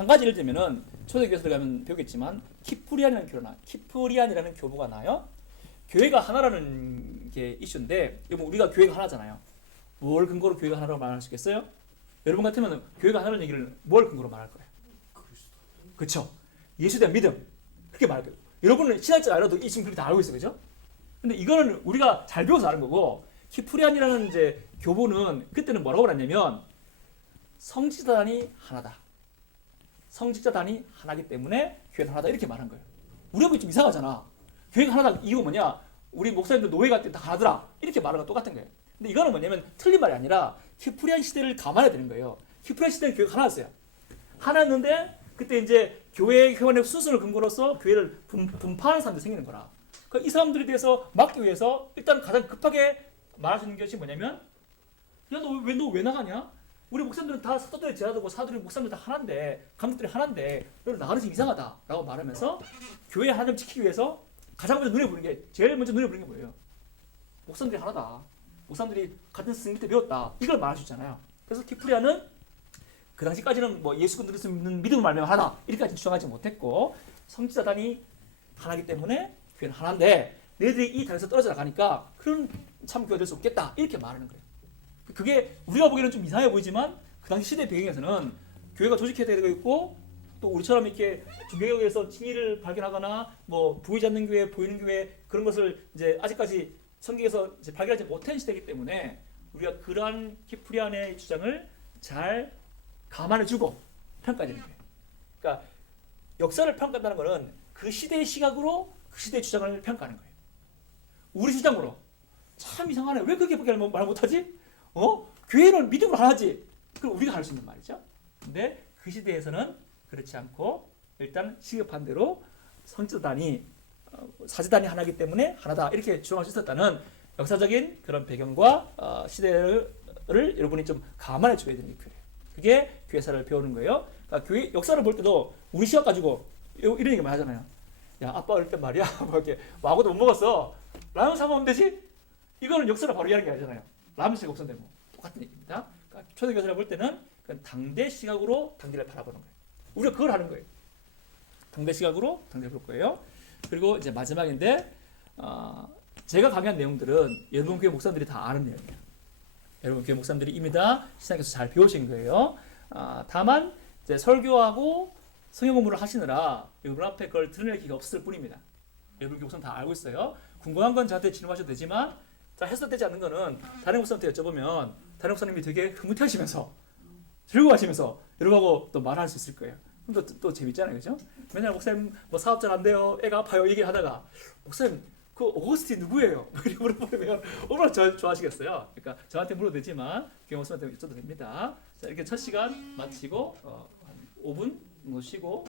가지 예를 들면은 초대교회에서 들어가면 배우겠지만 키프리안이라는 교부가 나요. 교회가 하나라는 게 이슈인데 우리가 교회가 하나잖아요. 뭘 근거로 교회가 하나라고 말할 수 있겠어요? 여러분 같으면 교회가 하는 얘기를 뭘 근거로 말할 거예요? 그렇죠. 예수에 대한 믿음. 그렇게 말할 거예요. 여러분은 신학자 알아도 이 지금 그렇게 다 알고 있어요. 그죠? 근데 이거는 우리가 잘 배워서 아는 거고, 키프리안이라는 이제 교보는 그때는 뭐라고 그랬냐면 성직자단이 하나다. 성직자단이 하나기 때문에 교회는 하나다 이렇게 말한 거예요. 우리가 보기 좀 이상하잖아. 교회가 하나다 이유가 뭐냐? 우리 목사님들 노예가 때 다 하나더라. 이렇게 말하는 건 똑같은 거예요. 근데 이거는 뭐냐면 틀린 말이 아니라 키프리안 시대를 감안해야 되는 거예요. 키프리안 시대는 교회가 하나였어요. 하나였는데 그때 이제 교회 회원의 순서를 근거로서 교회를 분파하는 사람들이 생기는 거라. 그러니까 이 사람들에 대해서 막기 위해서 일단 가장 급하게 말할 수 있는 것이 뭐냐면, 야, 너 왜 나가냐? 우리 목사님들은 다 사도들의 제자들고 사도들의 목사님들 다 하나인데, 감독들이 하나인데 너는 나가는 게 이상하다 라고 말하면서 교회 하나를 지키기 위해서 가장 먼저 눈에 보이는 게, 제일 먼저 눈에 보이는 게 뭐예요? 목사님들이 하나다. 목사님들이 같은 스승 밑에 배웠다. 이걸 말할 수 있잖아요. 그래서 키프리아는 그 당시까지는 뭐 예수 그리스도 믿는 믿음을 말하면 하나 이렇게까지 주장하지 못했고, 성지자단이 하나이기 때문에 교회는 하나인데 너희들이 이 단에서 떨어져 나가니까 그런 참 교회가 될 수 없겠다 이렇게 말하는 거예요. 그게 우리가 보기에는 좀 이상해 보이지만 그 당시 시대 배경에서는 교회가 조직해야 되고 있고, 또 우리처럼 이렇게 중개교회에서 진리를 발견하거나 뭐 보이지 않는 교회, 보이는 교회 그런 것을 이제 아직까지 성경에서 이제 발견하지 못한 시대이기 때문에 우리가 그러한 키프리안의 주장을 잘 감안해주고 평가되는 거예요. 그러니까 역사를 평가한다는 것은 그 시대의 시각으로 그 시대의 주장을 평가하는 거예요. 우리 주장으로 참 이상하네. 왜 그렇게밖에 말 못하지? 교회는 믿음으로 하나지. 그럼 우리가 할 수 있는 말이죠. 근데 그 시대에서는 그렇지 않고 일단 시급한 대로 성지단이 사지단이 하나이기 때문에 하나다 이렇게 주장할 수 있었다는 역사적인 그런 배경과 시대를 여러분이 좀 감안해 줘야 되는 게 필요해요. 그게 교회사를 배우는 거예요. 그러니까 교회 역사를 볼 때도 우리 시각 가지고 이런 얘기 많이 하잖아요. 야, 아빠 어릴 때 말이야, 뭐 이렇게 와고도 못 먹었어. 라면 사 먹으면 되지? 이거는 역사를 바로 이해하는 게 아니잖아요. 라면 시가 없었는데 뭐 똑같은 얘기입니다. 그러니까 초대교사를 볼 때는 그냥 당대 시각으로 당대를 바라보는 거예요. 우리가 그걸 하는 거예요. 당대 시각으로 당대를 볼 거예요. 그리고 이제 마지막인데, 제가 강의한 내용들은 여러분 교회 목사님들이 다 아는 내용이에요. 여러분 교회 목사님들이 이미 다 신학에서 잘 배우신 거예요. 다만 이제 설교하고 성경 공부를 하시느라 여러분 앞에 그걸 드러낼 기회가 없을 뿐입니다. 여러분 교회 목사님 다 알고 있어요. 궁금한 건 저한테 질문하셔도 되지만 잘 해석되지 않는 거는 다른 목사님한테 여쭤보면 다른 목사님이 되게 흐뭇해하시면서 즐거워하시면서 여러분하고 또 말할 수 있을 거예요. 그럼 또 재밌잖아요, 그죠? 맨날 목사님 뭐 사업 잘 안 돼요, 애가 아파요 얘기하다가 목사님 그 오거스틴 누구예요? 이렇게 물어보면 얼마나 좋아하시겠어요. 그러니까 저한테 물어도 되지만 교회 목사님한테 여쭤도 됩니다. 자, 이렇게 첫 시간 마치고 한 5분 뭐 쉬고